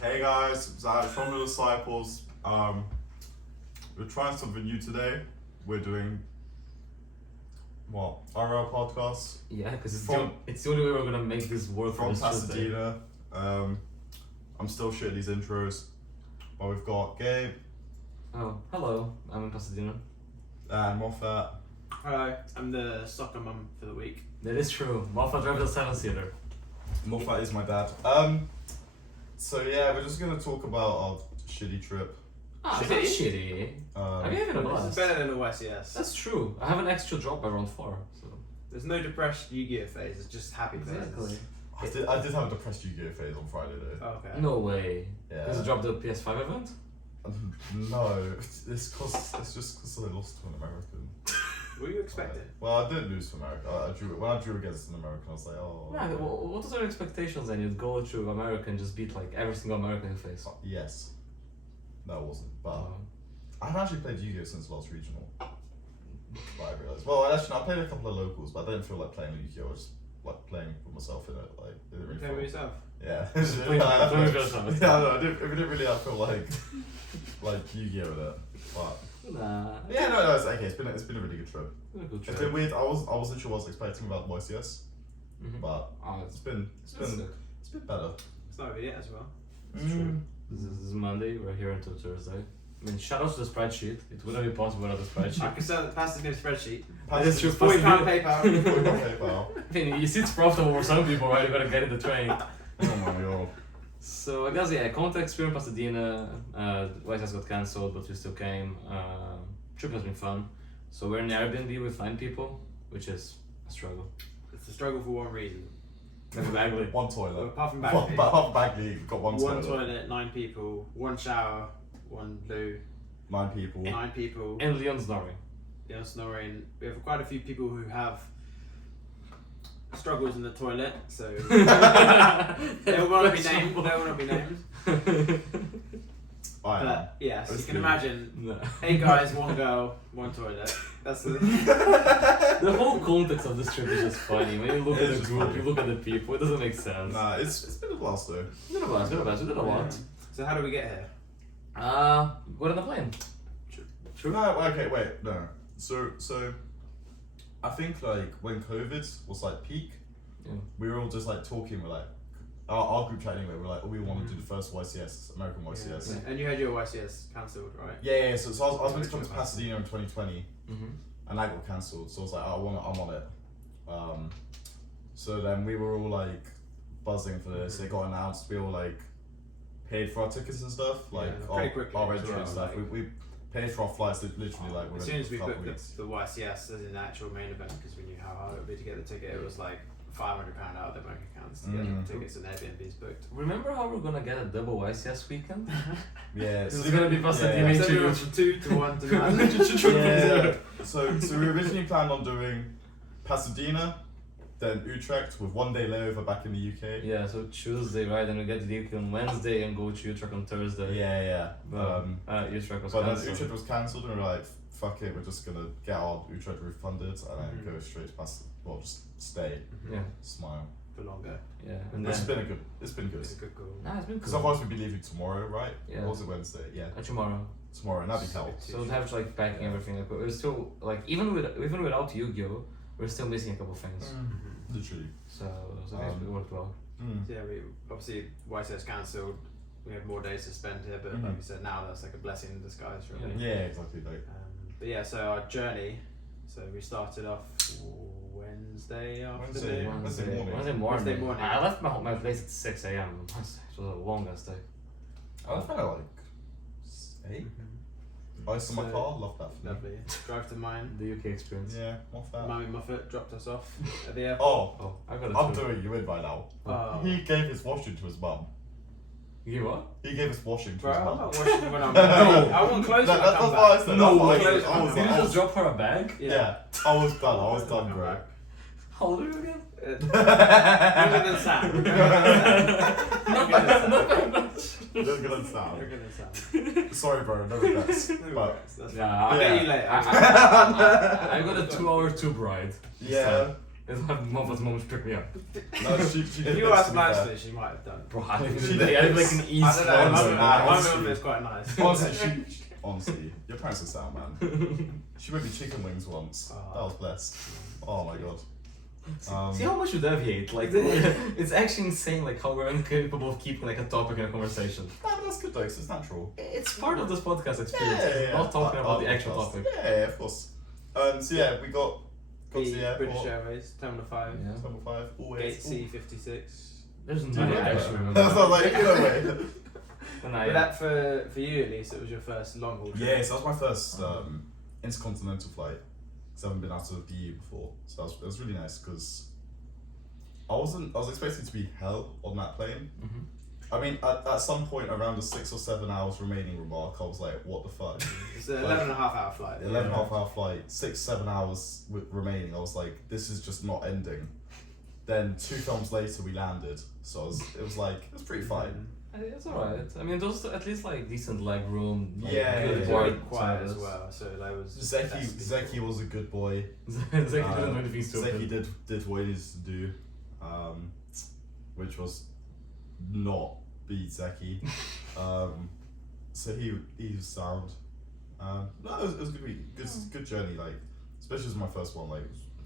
Hey guys, it's Alex from the Disciples. We're trying something new today. We're doing RL podcasts. Yeah, because it's the only way we're gonna make this work from for this Tuesday. Pasadena. I'm still shit at these intros, but we've got Gabe Oh, hello. I'm in Pasadena. and Moffat. Hello, I'm the soccer mum for the week. That is true. Moffat drives the 7-seater. Moffat is my dad. So yeah, we're just gonna talk about our shitty trip. Ah, it's not shitty. I'm having a It's blast. better than the YCS. That's true. I have an extra drop by round 4. So. There's no depressed Yu-Gi-Oh phase, it's just happy phases. I did have a depressed Yu-Gi-Oh phase on Friday though. Oh, okay. No way. Yeah. Does it drop the PS5 event? No, it's just because I lost to an American. What were you expecting? Well, I didn't lose to America. When I drew against an American, I was like, oh. Yeah, what are your expectations then? You'd go to America and just beat like every single American you face. Yes. No, it wasn't. But I haven't actually played Yu-Gi-Oh since last regional. But I realised. Well, I played a couple of locals, but I didn't feel like playing Yu-Gi-Oh. I was like playing with myself in it. Like, it didn't really Play with yourself? Yeah. It didn't really feel like Yu-Gi-Oh with it. But Nah. yeah, no, it's okay. It's been a really good trip. It's a good It's trip. been weird. I wasn't sure what I was expecting about YCS, but Oh, it's been better. It's not over yet as well. It's true. This is Monday, we're here until Thursday. I mean, shout out to the spreadsheet. It wouldn't be possible without the I spreadsheet. can sell the Pasadena spreadsheet. That is true. £40 PayPal. PayPal. I mean, you see it's profitable for some people, right? You gotta get in the train. Oh my god. So I guess context, we're in Pasadena. YCS got cancelled, but we still came. Trip has been fun. So we're in an Airbnb with 9 people, which is a struggle. It's a struggle for one reason. Never Bagley. One Well, toilet. apart from But Bagley, half Bagley got one one toilet. toilet, 9 people, one shower, one loo, 9 people. 9 people. And Leon snoring. Yeah, snoring. We have quite a few people who have struggles in the toilet, so they will not be named. They will not be named. I am. But yeah, so you can good. imagine No. 8 guys, 1 girl, 1 toilet. That's the. The whole context of this trip is just funny. When you look It at is the just group, funny. you look at the people, it doesn't make sense. Nah, it's been a blast though. We did a blast, we did a lot. So how do we get here? We're on the plane. True. No, okay, wait, no. So I think like when COVID was like peak, Yeah. we were all just like talking. We're like, our group chat anyway. We're like, oh, we want to do the first YCS, American YCS. Yeah. And you had your YCS cancelled, right? Yeah. So I was meant to come to Pasadena in 2020. Mm-hmm. And that got cancelled, so I was like, I'm on it. So then we were all like buzzing for this. It got announced. We all like paid for our tickets and stuff, like Yeah, pretty quickly our as entry well, and stuff. like- we paid for our flights literally like As within soon as we a couple booked weeks. the YCS as in the actual main event, because we knew how hard it would be to get the ticket, it was like £500 out of their bank accounts to get the tickets and Airbnb's booked. Remember how we're gonna get a double YCS weekend? Yeah, This is gonna be Pasadena. Yeah, So we went from 2 to 1 to 9. yeah. So we originally planned on doing Pasadena, then Utrecht with 1 day layover back in the UK. Yeah, so Tuesday, right? Then we get to the UK on Wednesday and go to Utrecht on Thursday. Yeah. But Utrecht was But then cancelled. Utrecht was cancelled, and we were like, fuck it, we're just gonna get our Utrecht refunded and then go straight to just stay, Yeah, smile. For longer. yeah. And It's then, been good. It's been good. It's a good goal. it's been Because cool. otherwise we'd be leaving tomorrow, right? Yeah. Or was it Wednesday? Yeah, Tomorrow. tomorrow, and that'd be hell. So we'd have to like packing everything. Like, we're still like even without Yu-Gi-Oh, we're still missing a couple things. Literally. So I guess it worked well. So yeah, we obviously YCS cancelled. We have more days to spend here, but like we said, now that's like a blessing in disguise, really. Yeah, exactly. Like, But yeah, so our journey. So we started off Wednesday afternoon. Wednesday morning. Wednesday morning. morning. I left my place at 6 a.m. It was the longest day. I left at like 8. I was in my So- car. Love that. For me. Lovely. Drive to mine. The UK experience. Yeah, off that. Mummy Muffet dropped us off at the airport. Oh, Oh, I got it. I'm too. doing you in by now. Oh. He gave his washing to his mum. You what? He gave his washing to Bro, his I'm mum. not washing when I'm No. I want clothes when I That's come what I back. said. No that's what I way. said. Did I was Did you like, just drop her a bag? yeah, I was done. I was done, Come bro. back. How old are you again? Younger than Sam. Not that much. You're gonna sound. Younger than Sam. Sorry, bro. No regrets. No But regrets, that's fine. Yeah, I'll get you later. I got a 2-hour tube ride. yeah, It's my mother's mom should pick me up. No, she If did you this, asked to be fair. nicely, she might have done. Bro, I live She in did I live this. like in I East don't know. London. My honestly. mum is quite nice. Honestly, your parents are sound, man. She made me chicken wings once. That was blessed. Oh my god. See how much you deviate? Like, it's actually insane, like how we're incapable of keeping like a topic in a conversation. No, but that's good though, 'cause it's natural. It's part of this podcast experience. Yeah. Not talking about the Our actual podcast. topic. Yeah, of course. So yeah, we got to the The airport. British Airways, Terminal 5, Yeah. Number 5, always. Gate C56. There's Dude, no way I yeah. actually remember. That's not like, no way. And But that for you at least, it was your first long haul trip. Yeah, so that was my first intercontinental flight. Because I haven't been out of the EU before. So it was really nice because I was expecting to be hell on that plane. Mhm. I mean, at some point around the 6 or 7 hours remaining remark, I was like, what the fuck? It's an 11.5-hour flight. 11.5-hour flight, 6-7 hours remaining. I was like, this is just not ending. Then 2 films later, we landed. So it was pretty fine. It's alright. I mean, those at least like decent leg room. Like, Yeah, good It was yeah. very wide quiet as service. well, so that was. Zeki was a good boy. Zeki didn't know anything stupid. Zeki did what he needed to do, which was not beat Zeki. So he was sound. No, it was a good week, good journey. Like, especially as my first one. Like,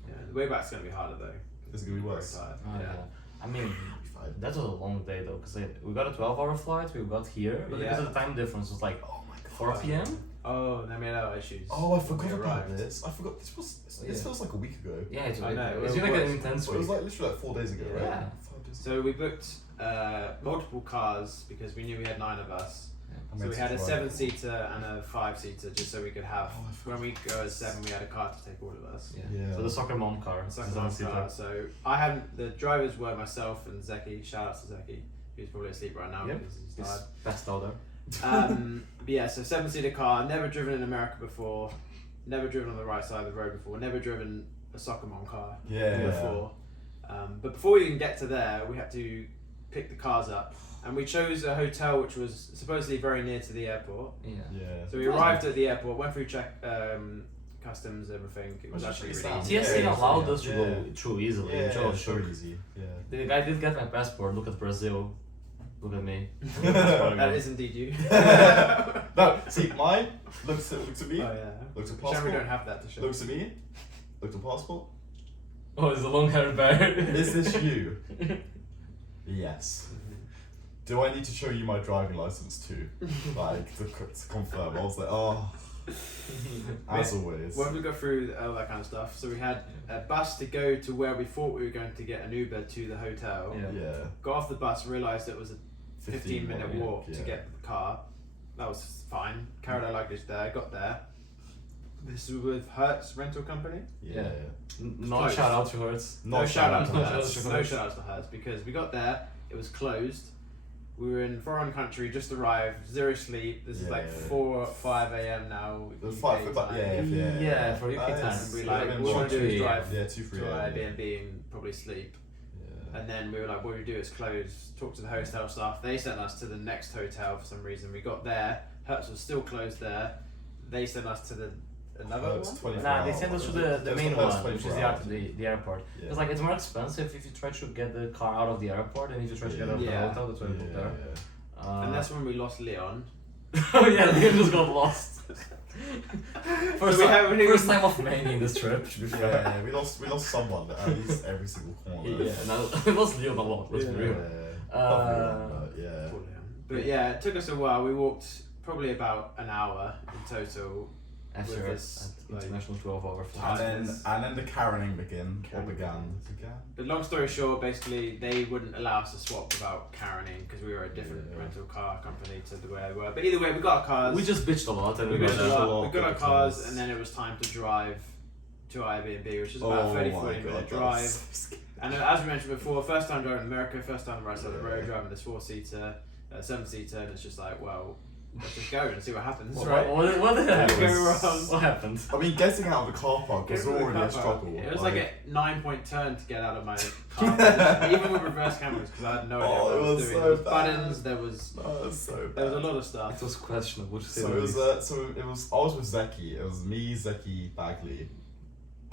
Yeah, the way back's gonna be harder though. it's gonna be Very worse. tired. Oh, Yeah. yeah. I mean, It'll be fine. that was a long day though, because we got a 12-hour flight, we got here, but because Yeah. of the time difference, it was like Oh my god. 4 p.m. Oh, and then we had our issues. Oh, I when forgot we about arrived. this. I forgot. This Yeah. feels like a week ago. Yeah, it's I know, it's it been like an was. intense It was week. like literally like 4 days ago, right? Yeah. 5 days. So we booked multiple cars because we knew we had 9 of us. I So meant we to had a try. 7-seater and a 5-seater just so we could have. Oh, I forgot When we about go as this. 7, we had a car to take all of us. Yeah. Yeah. So the soccer mom car. It's like the a nice 7-seater. car. So I hadn't. The drivers were myself and Zeki. Shout out to Zeki, who's probably asleep right now Yep. because he's It's tired. best out there. But yeah, so 7-seater car. Never driven in America before. Never driven on the right side of the road before. Never driven a soccer mom car Yeah. before. But before we even get to there, we had to pick the cars up, and we chose a hotel which was supposedly very near to the airport. Yeah. Yeah. So we arrived at the airport, went through customs, everything. It was Was it actually pretty really sound? easy. TSA Yeah, allowed yeah. us to go through easily. Yeah, which I was so shocked. easy. Yeah. The guy did get my passport. Look at Brazil. Look at me. That is indeed you. No, see, mine looks at me, Oh yeah. looks at Shame we passport, don't have that to show. looks at me, looks at passport. Oh, it's a long-haired bear. Is this you? Yes. Do I need to show you my driving license too? Like, to confirm. I was like, oh, as always. When we got through all that kind of stuff, so we had a bus to go to where we thought we were going to get an Uber to the hotel. Yeah. Yeah. Got off the bus, realised it was a 15-minute yeah, walk to yeah. get the car. That was fine. Carried our luggage there, got there. This was with Hertz Rental Company. Yeah. Not Close. shout out to Hertz. No shout out to no Hertz. shout out to No Hertz. shout out to Hertz because we got there, it was closed. We were in foreign country, just arrived, zero sleep. This is like Yeah. 4 or 5 a.m. now. The UK fight for time. Yeah, for UK That time. is- We it like, would've been what we want to do is 2-3 drive Yeah, 2-3 to our a.m., yeah. Airbnb and probably sleep. Yeah. And then we were like, what we do is close, talk to the hotel staff. They sent us to the next hotel for some reason. We got there, Hertz was still closed there. They sent us to another Hertz one. 24 Nah, they hours. sent us to the There's main Hertz one, which is 24 hours. the airport. Yeah. It's like it's more expensive if you try to get the car out of the airport and if you try to get out of the Yeah. hotel. That's why we booked there. And that's when we lost Leon. Oh yeah, Liam just got lost. First, we time, haven't first even- time of many in this trip. To be fair. Yeah, we lost someone at least every single corner. Yeah, no, we lost Leon a lot. Let's be Yeah. real. But yeah. Poor Leon. But yeah, it took us a while. We walked probably about an hour in total. After With an this, like, international 12-hour flight. And then the carroning began. But long story short, basically they wouldn't allow us to swap without Karening because we were a different Yeah. rental car company to the way we were. But either way, we got our cars. We just bitched a lot and we we got, got a there. lot, we got our cars, because- and then it was time to drive to our Airbnb, which is about a 30-40 minute drive. And as we mentioned before, first time driving America, first time on the right side of the road, driving this 4-seater, 7-seater, and it's just like, well, let's just go and see what happens, right? What the hell? Go wrong. What happened? I mean, getting out of the car park was Get rid of the already car a park. struggle. It was like a 9-point turn to get out of my car position, even with reverse cameras, because I had no idea what I was doing. so There was bad. buttons, there was Oh, that's so bad. a lot of stuff. It was questionable. To say So the it was, least. I was with Zeki. It was me, Zeki, Bagley,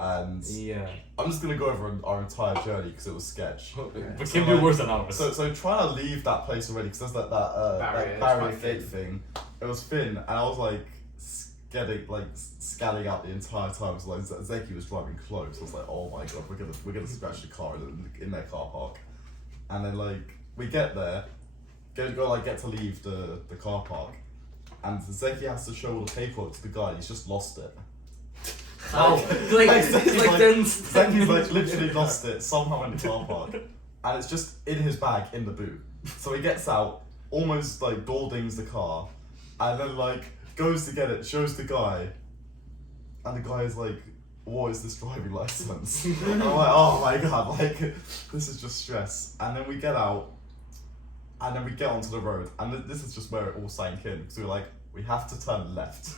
and Yeah. I'm just gonna go over our entire journey because it was sketch. It So, can be like, worse than ours. So trying to leave that place already because there's that Barrier, it's barrier quite gate thin. thing. It was thin, and I was like scanning out the entire time. So like Zeki was driving close. I was like, oh my god, we're gonna scratch the car in their car park, and then like we get there, get to leave the car park, and Zeki has to show all the paperwork to the guy. He's just lost it. How? Zeki's like literally lost it somehow in the car park, and it's just in his bag in the boot. So he gets out, almost like door dings the car, and then like goes to get it, shows the guy, and the guy is like, "What is this driving license?" And I'm like, "Oh my god, like this is just stress." And then we get out, and then we get onto the road, and this is just where it all sank in because we were like, "We have to turn left."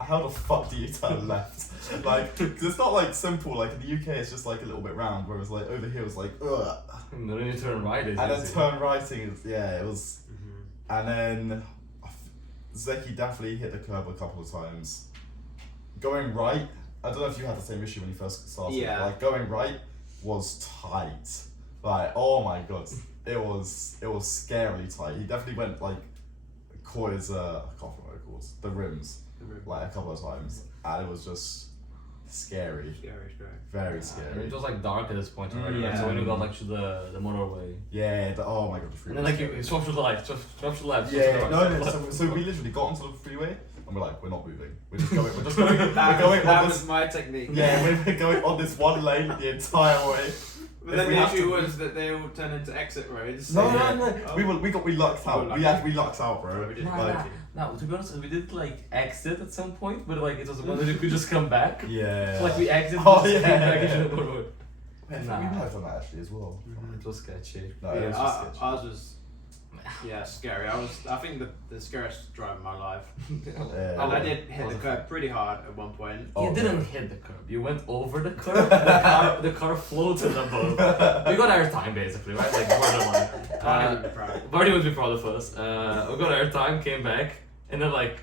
How the fuck do you turn left? Like, 'cause it's not like simple. Like in the UK, it's just like a little bit round. Whereas like over here, it's like ugh. And then you turn right. And then turn righting is it was. And then Zeki definitely hit the curb a couple of times. Going right, I don't know if you had the same issue when you first started. Yeah. But like going right was tight. Like oh my god, it was scarily tight. He definitely went like caught his I can't remember what it calls the rims. Like a couple of times, and it was just scary. Very I mean, scary. it was like dark at this point already. Yeah. So when you got like to the motorway, Yeah, oh my god, the and freeway. then like you swap to the left, swap to the left. Yeah, swap to the no, right. so we literally got onto the freeway, and we're like, we're not moving. We're just going, we're going That on was this, my technique. yeah, we're going on this one lane the entire way. But If then we the have issue to- was that they all turned into exit roads. No, so- no. Oh. We lucked out. lucky. We lucked out, bro. We did. Like, No, to be honest, we did like exit at some point, but like it was one that you could just come back. yeah. So, like we exited, Oh, just came yeah, back yeah. into the motorway. Man, Nah. we might have done that actually as well. It was sketchy. No, Yeah, it was just sketchy. ours was scary. I think the scariest drive of my life. Yeah. And I did hit the curb pretty hard at one point. Oh, You didn't no. hit the curb. You went over the curb. The car floated above. We got our time basically, right? Like borderline. Barney would be proud. Barney would be proud of us. We got our time, came back, and then like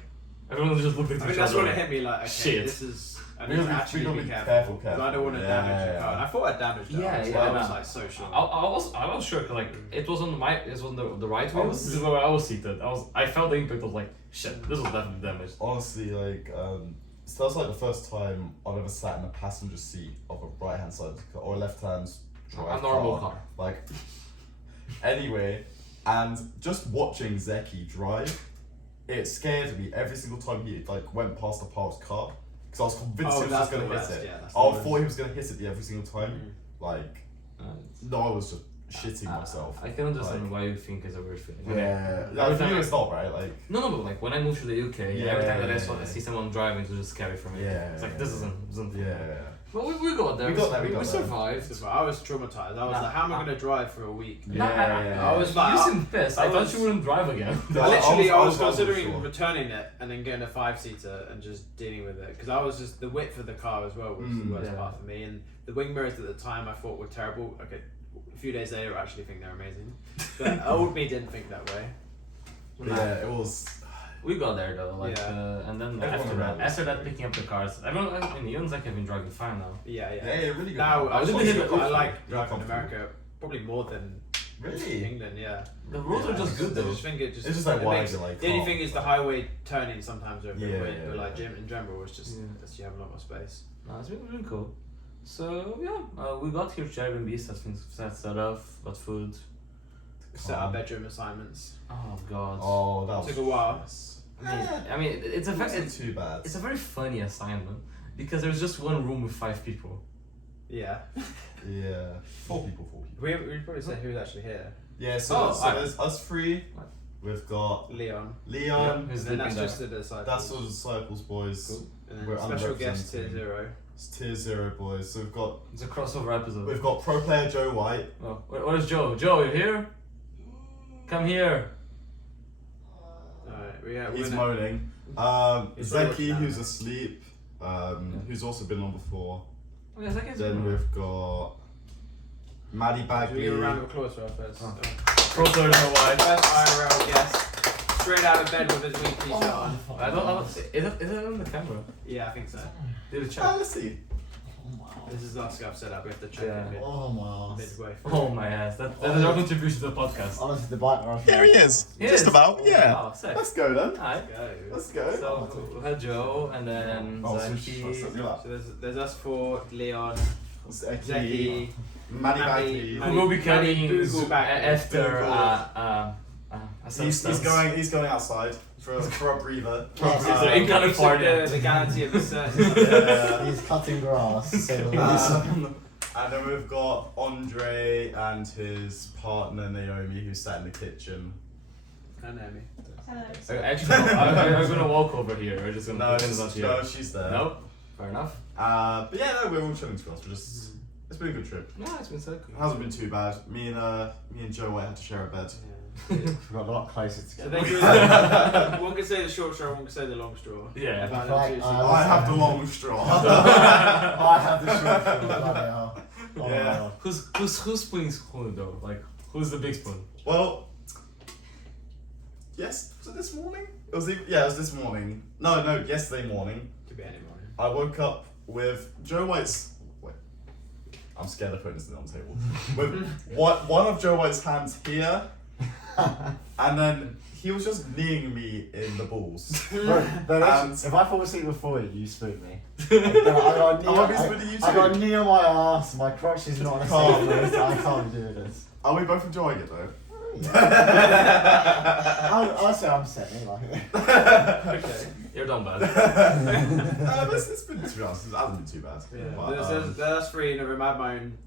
everyone just looked at I each think other. that's when it hit me like, okay, Shit. this is. I We need to gotta actually be be careful, careful. I don't want to Yeah, damage the yeah, car. And I thought I damaged it. Yeah, so yeah, I was no. like so sure. I was sure 'cause, like it was on the right wheel. was- This is where I was seated. I felt the impact of like shit. This was definitely damaged. Honestly, like, so that's like the first time I've ever sat in the passenger seat of a right hand side car, or a left hand drive A normal car. Like, anyway, and just watching Zeki drive, it scared me every single time he like went past the parked car because I was convinced he was just gonna hit it. Yeah, that's I the worst. thought he was gonna hit it every single time. Like, Uh, no, I was just shitting myself. I can understand Like- why you think it's a weird feeling. Yeah, Every yeah. For time you, I- it's not right. Like, No, but like when I moved to the UK, every time that I Yeah. see someone driving, it was just scary for me. Yeah, It's like yeah, this yeah. isn't. yeah. Well, we got there. We got there, we We got there. survived. I was traumatized. I was Nah, like, how am I nah. going to drive for a week? Nah, I was like, you seemed pissed. I thought you wouldn't drive again. Yeah, I was I was considering sure. returning it and then getting a 5-seater and just dealing with it because I was just the width of the car as well was the worst Yeah. part for me, and the wing mirrors at the time I thought were terrible. Okay, a few days later I actually think they're amazing, but old me didn't think that way. Yeah, it was. We got there though, like, Yeah. and then Everyone around was after that, scary. picking up the cars. Everyone, I mean, Ian's like have been driving fine now. Yeah, Yeah, really good. Now I I, didn't honestly, hit I the- like Really driving in comfortable. America probably more than Really? England. Yeah, The roads are just good I though. just think it just. It's just like it why makes- is it like the only calm? thing is the highway turning sometimes are a bit Yeah, weird, yeah, but like yeah. in general it's just Yeah. you have a lot more space. No, it's been cool. So yeah, we got here to Airbnb, set things set up, got food. Set up bedroom assignments. Oh god. Oh, that was Took a while. stress. I mean, it's a It wasn't it's, too bad. it's a very funny assignment because there's just one room with 5 people. Yeah. Yeah, 4 people. We probably say who's actually here. Yeah, so, Oh, so alright. there's us 3. Right. We've got Leon. Leon. Who's And then that's sleeping just the disciples. That's all the disciples boys. Cool. And then we're special guest tier underrepresenting. 0. It's tier 0 boys. So It's a crossover episode. we've got pro player Joe White. Oh, where's Joe? Joe, you here? Come here. Alright, we're He's gonna, moaning. He's very Zeki, much who's down. asleep. Who's also been on before. Oh, yes, I guess. Then we've got Maddie should we Bagley. give a round of applause for our first, Oh. Pro player Joe White. first IRL guest. Straight out of bed with his wing t-shirt on. I don't. Is it on the camera? Yeah, I think so. Did it Ah, check? let's see. wow. This is the last I've set up. We have to check Yeah. it Oh my ass. midway. Oh my ass, that is our contribution to the podcast. Honestly, the bike rush. Here he is. He Just is. about. Yeah. Wow, sick. Let's go then. Hi. Go. Let's go. So we had Joe and then Oh, Zaki. So there's us four, Leon, Zeki, Zeki, Maddie Maddie, Who will be carrying Google back after He's going outside for a breather. Yes. in California. The guarantee of the set. Yeah. He's cutting grass. To say the least. And then we've got Andre and his partner Naomi, who sat in the kitchen. I know me. Hello. Actually, I'm gonna walk over here. We're just gonna No, pretend it's not here. no, she's there. Nope. Fair enough. But yeah, no, we're all chilling to us. It's been a good trip. No, it's been sick. It hasn't been too bad. Me and Joe White had to share a bed. Yeah. We got a lot closer So together. they do like, one could say the short straw, one could say the long straw. Yeah. About Right, them two. I have the long straw. I have the short straw. Bloody hell. Oh my Yeah. God. Who's spoon who though? Like who's the big spoon? Well, yes, was it this morning? It was this morning. No, yesterday morning. Could be any morning. I woke up with Joe White's. Wait, I'm scared of putting this on the table. With one of Joe White's hands here, and then he was just kneeing me in the balls. Bro, And- if I fall asleep before you, you spook me. I got a knee, I might be spooning you I got a too. knee on my ass, my crotch is not in a Can't. safe place, I can't do this. Are we both enjoying it though? I'll say I'm semi, like. Okay. You're done bad. It's been, to be honest, it hasn't been too bad. Yeah. But, There's three in a room. I have my own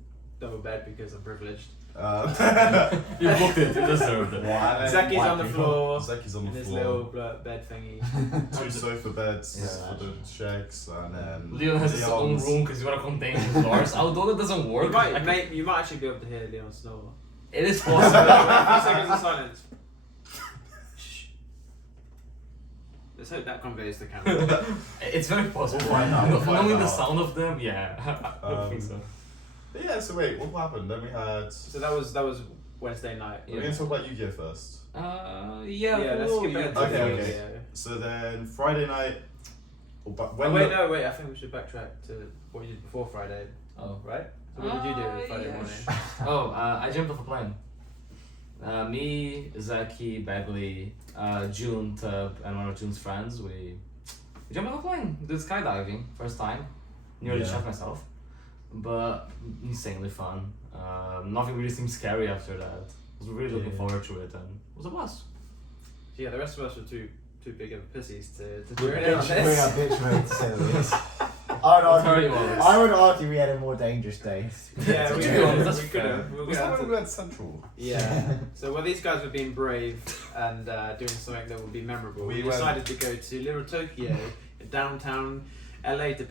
double bed because I'm privileged. You booked it. You deserved it. Zaki's on the floor. Zeki's on In the his floor. little bed thingy. 2 sofa beds Yeah, for the shakes, and then Leon has his own Leon's- room because you wanna contain his doors. Although that doesn't work. You might actually be able to hear Leon snore. It is A possible. few seconds of silence. Shh. Let's hope that conveys the camera. It's very possible. We'll find out, we'll find Knowing the out. sound of them, yeah. I don't think so. But yeah, so wait, what happened? Then we had. So that was Wednesday night. We're going to talk about Yu-Gi-Oh first. Yeah, let's well, skip ahead to Okay, the okay. video. So then Friday night. Oh, wait, I think we should backtrack to what you did before Friday, Oh. right? So what did you do Friday yeah. morning? Oh, I jumped off a plane. Me, Zaki, Bagley, June, Tub, and one of June's friends, we jumped off a plane, did skydiving, first time. Nearly Yeah. shot myself. But insanely fun. Nothing really seemed scary after that. I was really looking Yeah. forward to it, and it was a blast. Yeah, the rest of us were too big of pussies to We're join in on bitch this. mode to say the least. I'll tell you what. I would argue we had a more dangerous day. Yeah, we To be could honest, have. that's We could fair. have. We'll Was get that onto when we went Central? Yeah. So while these guys were being brave and doing something that would be memorable, we We decided to go to Little Tokyo in downtown LA to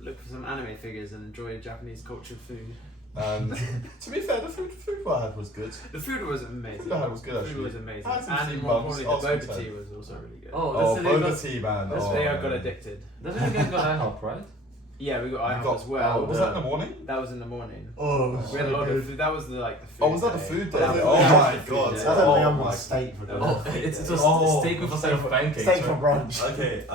look for some anime figures and enjoy Japanese cultured food. To be fair, the food I had was good. The food was amazing. The food I had was good, The food actually. was amazing. I had some And sea more bugs. importantly, Oh, the some boba tea. tea was also really good. Oh, Oh, that's the boba tea, man. That's Oh, where I got man. addicted. That's when you guys got IHOP, right? Yeah, we got You IHOP got- as well. Was that in the morning? That was in the morning. Oh, We had a lot of food. That was the food. Oh, was that the day. food day? That was- Oh that was my the food God. day. That's a Oh Leon my- with steak for Oh, dinner. Oh, it's just Oh, steak with a side of pancakes. Steak for right? brunch. Okay,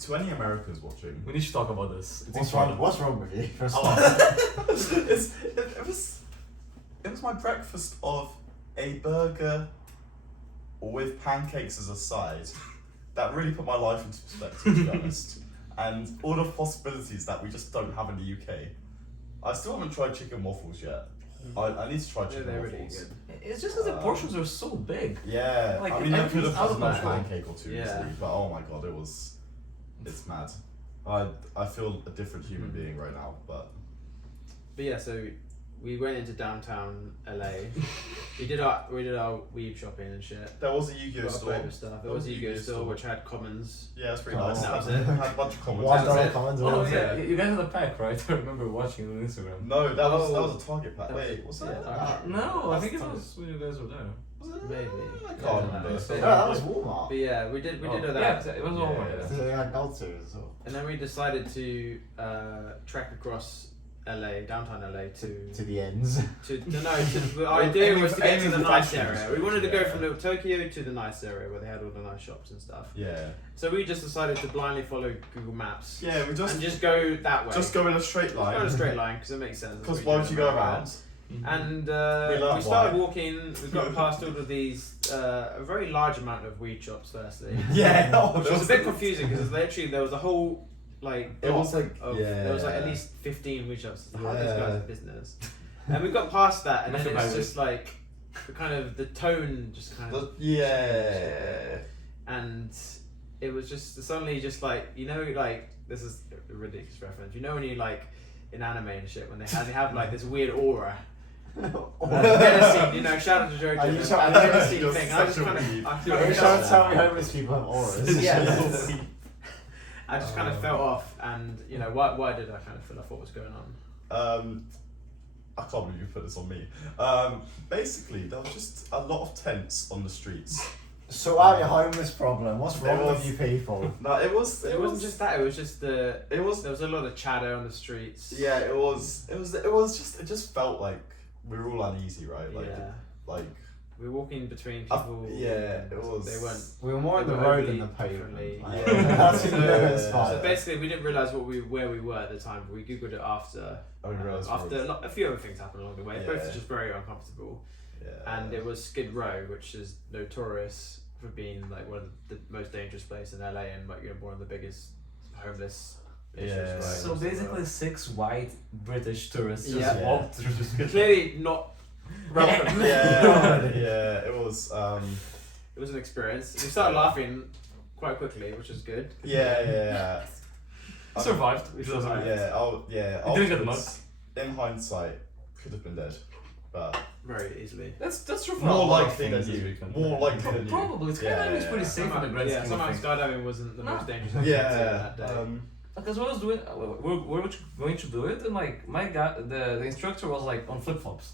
to any Americans watching, We need to talk about this. It's What's wrong? important. What's wrong with you? First of Oh. all? it was my breakfast of a burger with pancakes as a side that really put my life into perspective, to be honest. And all the possibilities that we just don't have in the UK. I still haven't tried chicken waffles yet. I need to try Yeah, chicken they're waffles. really good. It's just because the portions are so big. Yeah, Like, I mean, I could everything's have out had of a control. pancake or two Yeah. easily, but oh my god, it's mad. I feel a different human being right now, but But yeah, so we went into downtown LA. we did our weave shopping and shit. there was a Yu-Gi-Oh Got our store. favourite stuff. There was a Yu-Gi-Oh store which had commons. Yeah, it's pretty Oh, nice. that was Had it. a bunch of comments. $1 That's it. commons. Oh what was yeah, it? you guys had a pack, right? I remember watching it on Instagram. No, that was Oh. a Target pack. That was- Wait, what's yeah, that? Target. No, I That's think it fine. was when you guys were there. Was it? Maybe. I Yeah, can't remember. that was Oh, it. that was Walmart. But yeah, we did Oh, all yeah, that. it was Yeah. Walmart. So they had gold series as well. And then we decided to trek across LA, downtown LA To the ends. our idea was to get to aiming the for nice fashion area. We district, wanted to go yeah. from little Tokyo to the nice area where they had all the nice shops and stuff. Yeah. So we just decided to blindly follow Google Maps Yeah, we and just go that way. just go in a straight Just go in line. a straight line because it makes sense. That's Because what why do would you in go America. around? And learnt we started why. walking. We got past all of these a very large amount of weed shops. Firstly, Yeah. which was a bit confusing because literally there was a whole like It was block like- of, yeah. there was like at least 15 weed shops. How are these Yeah. guys in business? And we got past that, and then That's it's about just like the kind of the tone just kind of Yeah. and it was just suddenly just like like this is a ridiculous reference. You know when you like in anime and shit when they have like this weird aura. Menacing, shout out to Jojo. Are you the trying- menacing You're thing. I just such a kind weeb. of, Are you trying to tell me homeless people have auras? Yes. I just kind of felt off, and why did I kind of feel off? What was going on? I can't believe you put this on me. Basically, there was just a lot of tents on the streets. Sort out your homeless problem. What's wrong There with was- you people? No, it was. It wasn't just that. It was just It was. there was a lot of chatter on the streets. Yeah, it was. It was just. It just felt like we were all uneasy, right? Like, Yeah. like. We were walking between I- people. yeah, and it was. They weren't. We were more in They the were road overly than the pavement. friendly. Like, Yeah. That's the Yeah. worst So part. basically, we didn't realize where we were at the time, but we googled it after. I didn't realise we after were- a few other things happened along the way. Both Yeah. are just very uncomfortable. Yeah. And it was Skid Row, which is notorious for being like one of the most dangerous places in LA and like one of the biggest homeless issues. Yeah. Right? So basically, 6 white British tourists just Yeah. walked through the street. Clearly not relevant. Yeah, it was. It was an experience. We started laughing quite quickly, which is good. Yeah. Survived. We survived. Yeah. You didn't get Afterwards, in hindsight, could have been dead, but Very easily. That's true for more a lot of likely things than this you. weekend. More likely than you. Probably. Skydiving is pretty safe in the grand scheme somehow of things. skydiving wasn't the No. most dangerous thing to do Yeah. that day. Because I was doing, we were going to do it, and like my guy, the instructor was like on flip flops.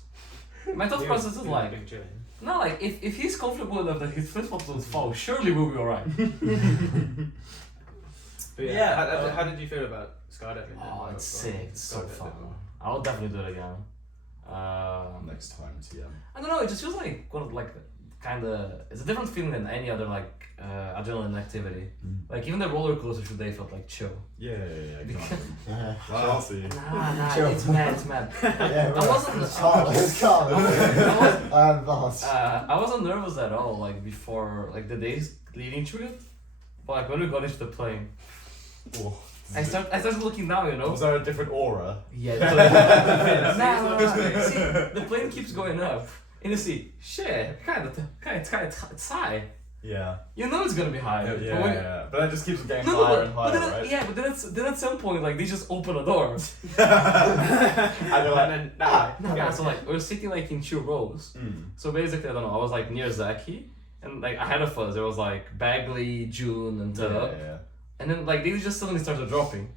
My thought process is like, Big chilling. no, like if he's comfortable enough that his flip flops don't fall, surely we'll be alright. But Yeah, how did you feel about skydiving? Oh, it's sick. It's so Skydiving. fun. I'll definitely do it again. Next time, TM. I don't know. It just feels like kind of. It's a different feeling than any other adrenaline activity. Like even the roller coaster today felt like chill. Yeah. Exactly. Yeah. Well, I'll see. Nah, Chill. it's mad. It's mad. Yeah, I wasn't. It's calm. It's calm. I'm boss. I wasn't nervous at all. Like before, like the days leading to it. But like when we got into the plane, Oh. I started looking down. You know. Was there a different aura? Yeah. Nah. See, the plane keeps going up, and you see, shit, it's high. Yeah. You know it's gonna be high. But when- But it just keeps getting No, higher and but higher, then, right? yeah, but then at some point, like they just open a door. And you're like, And then Nah, so like we're sitting like in 2 rows. So basically, I don't know. I was like near Zaki, and like ahead of us there was like Bagley, June, and Tub. yeah. And then like they just suddenly started dropping,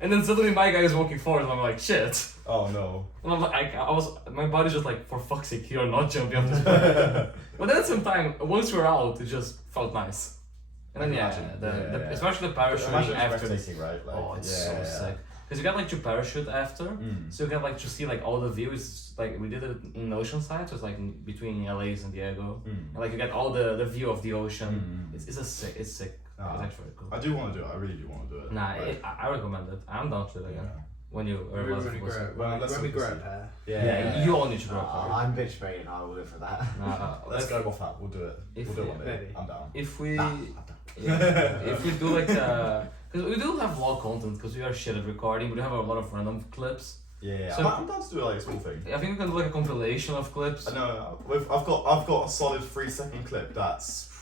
and then suddenly my guy is walking forward, and I'm like shit. Oh no. And I'm like, my body's just like, for fuck's sake, you're not jumping off this plane. But then at some time, once we're out, it just felt nice. And then Imagine. especially the Imagine parachuting it's after. breathtaking, right? Like, Oh, it's yeah. so sick. Because you got like to parachute after, Mm. so you get like to see like all the views. Like we did it in Oceanside, so it's like between LA and San Diego. Mm. And like you get all the view of the ocean. Mm. It's sick. It's sick. Ah. It's actually cool. I do want to do it. I really do want to do it. Nah, Like, I recommend it. I'm down to it again. yeah. When you are When less we listen. grow, Well, let's when we hope grow we a see. pair. Yeah, you all need to grow up. I'm bitch baiting. I will live for that. Let's go off that. We'll do it. If We'll do it one we- day. maybe. I'm down. If we, Nah, I'm down. if we do like, because we do have vlog content because we are shit at recording. We have a lot of random clips. Yeah, So- I'm down to do like a small thing. I think we can do like a compilation of clips. I know. I've got a solid 3-second clip that's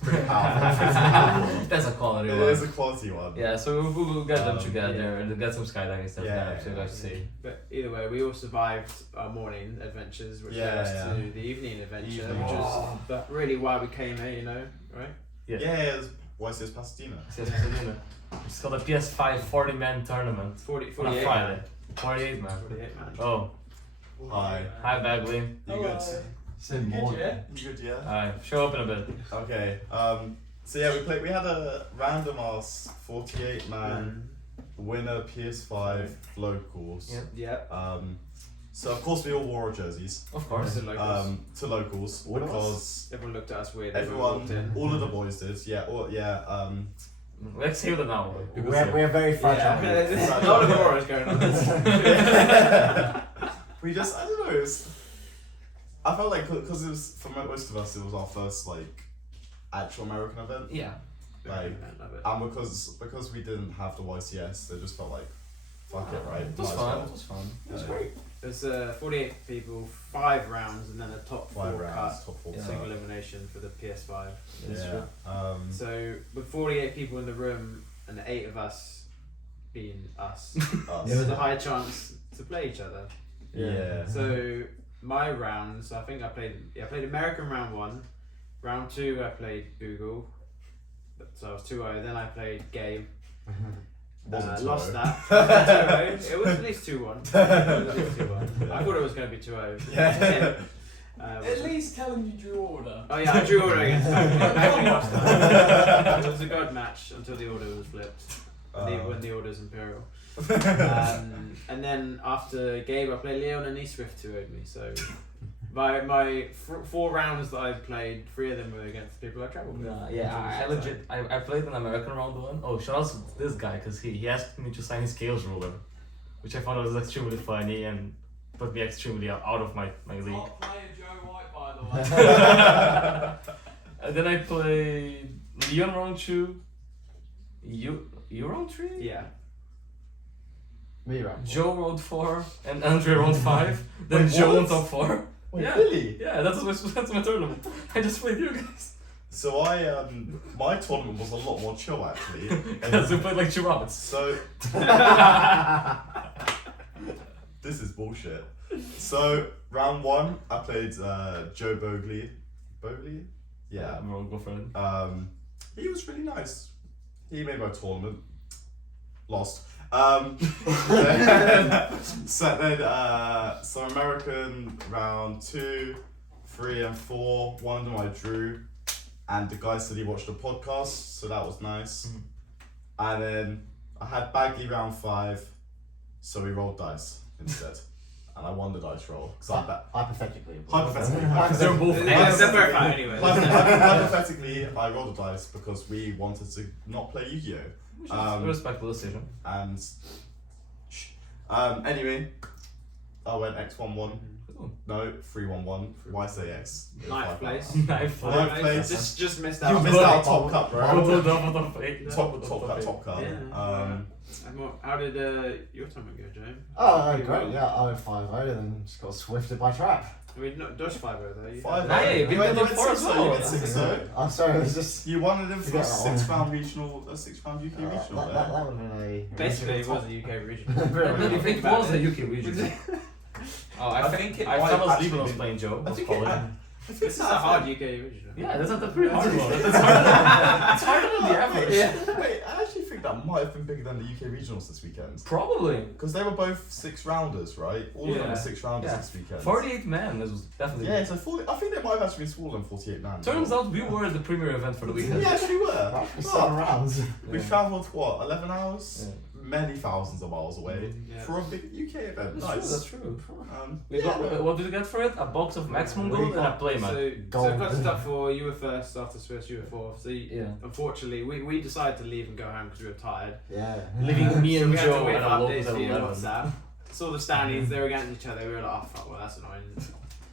pretty powerful. That's a quality It one. is a quality one. Yeah, so we'll get them Um, together and get some skydiving stuff Yeah, there so you guys see. But either way, we all survived our morning adventures, which Yeah, led us yeah. to the evening adventure, Evening. which Oh. was really why we came here, right? Yeah, it's YCS Pasadena. Yes, Pasadena. It's called a PS5 40-man tournament. 48 On a man. Friday. 48 man. 48 man. Oh, Hi. hi Bagley. You good? Said morning. You good? Yeah. Hi, show up in a bit. Okay. So yeah, we had a random ass 48 man winner PS5 locals. Yeah. Yeah. So of course we all wore our jerseys. Of course. To locals. To locals All of us? because Everyone looked at us weird. everyone, all of the boys did. Yeah. Let's save it now. We're very fragile. Yeah. A lot of horror is going on. We just, I don't know. I felt like because it was for most of us, it was our first like actual American event. Yeah. Like, Love it. and because we didn't have the YCS, it just felt like, fuck it, right? It was Might as fun. well. It was fun. It was great. There's 48 people, 5 rounds, and then a top 4 5 rounds, cut, top 4 Yeah. single elimination for the PS5. That's Yeah. true. So with 48 people in the room and 8 of us being us, Us. there was a high chance to play each other. Yeah. So my rounds, I think I played American round 1, round 2 I played Google, so I was 2-0. Then I played game. Wasn't Lost 2-0. that. 2-0. It was at least 2-1. Yeah. I thought it was going to be 2-0. Yeah. At least tell them you drew order. Oh yeah, I drew order against Bagley last time. It was a god match until the order was flipped. When the order's imperial. And then after Gabe, I played Leon and Eastwift 2-0'd me. So my 4 rounds that I played, 3 of them were against people I travelled with. I played an American round 1. Oh, shout out to this guy because he asked me to sign his scales ruler, which I found was extremely funny and put me extremely out of my league. Top player Joe White, by the way. And then I played Leon round 2. You round 3? Yeah. Me right. Joe round 4 and Andre round 5. Then Wait, Joe what? on top 4. Wait, Yeah. really? Yeah, that's my tournament. I just played you guys. So my tournament was a lot more chill actually. Because we played like 2 rounds. So this is bullshit. So round 1, I played Joe Bogley. Bogley? Yeah. My old girlfriend. He was really nice. He made my tournament. Lost. So American round 2, 3 and 4. One of them I drew, and the guy said he watched the podcast, so that was nice. Mhm. And then I had Bagley round 5, so we rolled dice instead, and I won the dice roll. Hypothetically. Hypothetically. They're both They're very fine anyway. Hypothetically, I rolled the dice because we wanted to not play Yu-Gi-Oh! Which is a respectful decision. And anyway, I went X11. Ooh. No, 311. YCS. 9th place. Ninth Ninth place. Just missed You out. missed out top cut, bro. Top cut. Yeah. How did your tournament go, Joe? Oh, Pretty great. well. Yeah, I went 5-0 and then just got swifted by trap. I mean, not Dodge 5 though. You 5. Hey, You we went went 4 as 6-0. well. You went 6-0. I'm sorry, it was just. You won it in for Forget a that one. 6-round regional, a 6-round UK regional. That would there. have been a. Basically, it regional was top. a UK region. If it was a UK region. Oh, I think it I might fell asleep actually when I was be- playing Joe. I Was think calling. This is a hard UK region. Yeah, that's a pretty hard one. It's harder than the average. Wait, I actually think that might have been bigger than the UK regionals this weekend. Probably. Because they were both 6-rounders, right? All of them Yeah. were 6-rounders Yeah. this weekend. 48 men is definitely. Yeah, so 40, I think they might have actually been smaller than 48 man. Turns out we were the premier event for the weekend. We actually were. That was 7 rounds. We Yeah. travelled, what, 11 hours? Yeah. Many thousands of miles away Yeah. for a big UK event. That's Nice. true. Yeah, Got, what did you get for it? A box of maximum gold and a playmat. So Gold. cut up for you were first after Swiss, you were fourth. So Yeah. unfortunately, we decided to leave and go home because we were tired. Yeah. Leaving me So and we had to Joe wait and for a local updates at via 11. WhatsApp. Saw the standings, they were against each other. We were like, oh fuck, well that's annoying.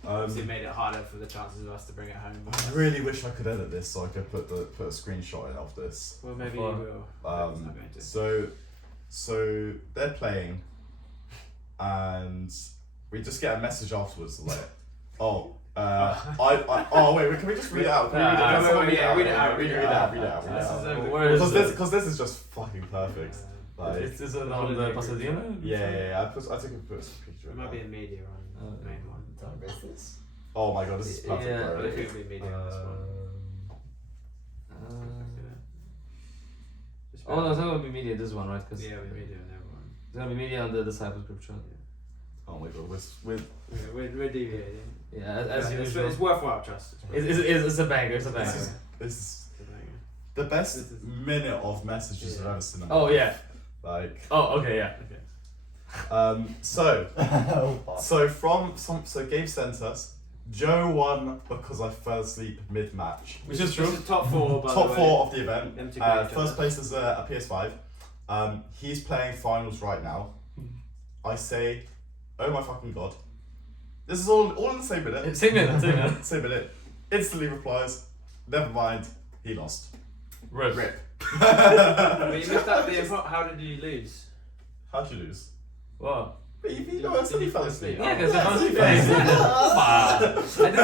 Obviously, it made it harder for the chances of us to bring it home. I really wish I could edit this so I could put a screenshot in of this. Well, maybe you Before. will. It's not going to. So they're playing, and we just get a message afterwards like, oh, wait, can we just read it out? Can we read it out? Read it out. Read it out. This is over. Where is it? Because this is just fucking perfect. Like, Is it on the Pasadena? yeah. I took a picture. It of might be that. in media on the main one. Don't I miss this? Oh my god, this is perfect. Yeah, bro. But it could be media on this one. Just Oh no, it's not gonna be media this one, right? Because Yeah, it'll be media on everyone. it's gonna be media on the Disciples group chat. Oh my god, we're We're deviating. Yeah, as Yeah, usual. it's worthwhile, trust. It's a banger. It's a banger. this is It's a banger. the best This is- minute of messages I've ever seen. in my Oh life. yeah. Like, Oh, okay, yeah. so Oh, Gabe sent us. Joe won because I fell asleep mid-match. Which is This true. is top 4, by Top the way. 4 of the event. Them two play each First other. place is a PS5. He's playing finals right now. I say, oh my fucking god. This is all in the same minute. Same minute. Same minute. Instantly replies, never mind, he lost. Rip. But you missed out the import. How did you lose? How'd you lose? What? But you know, I said you fell asleep. Yeah, because I fell asleep. I didn't fall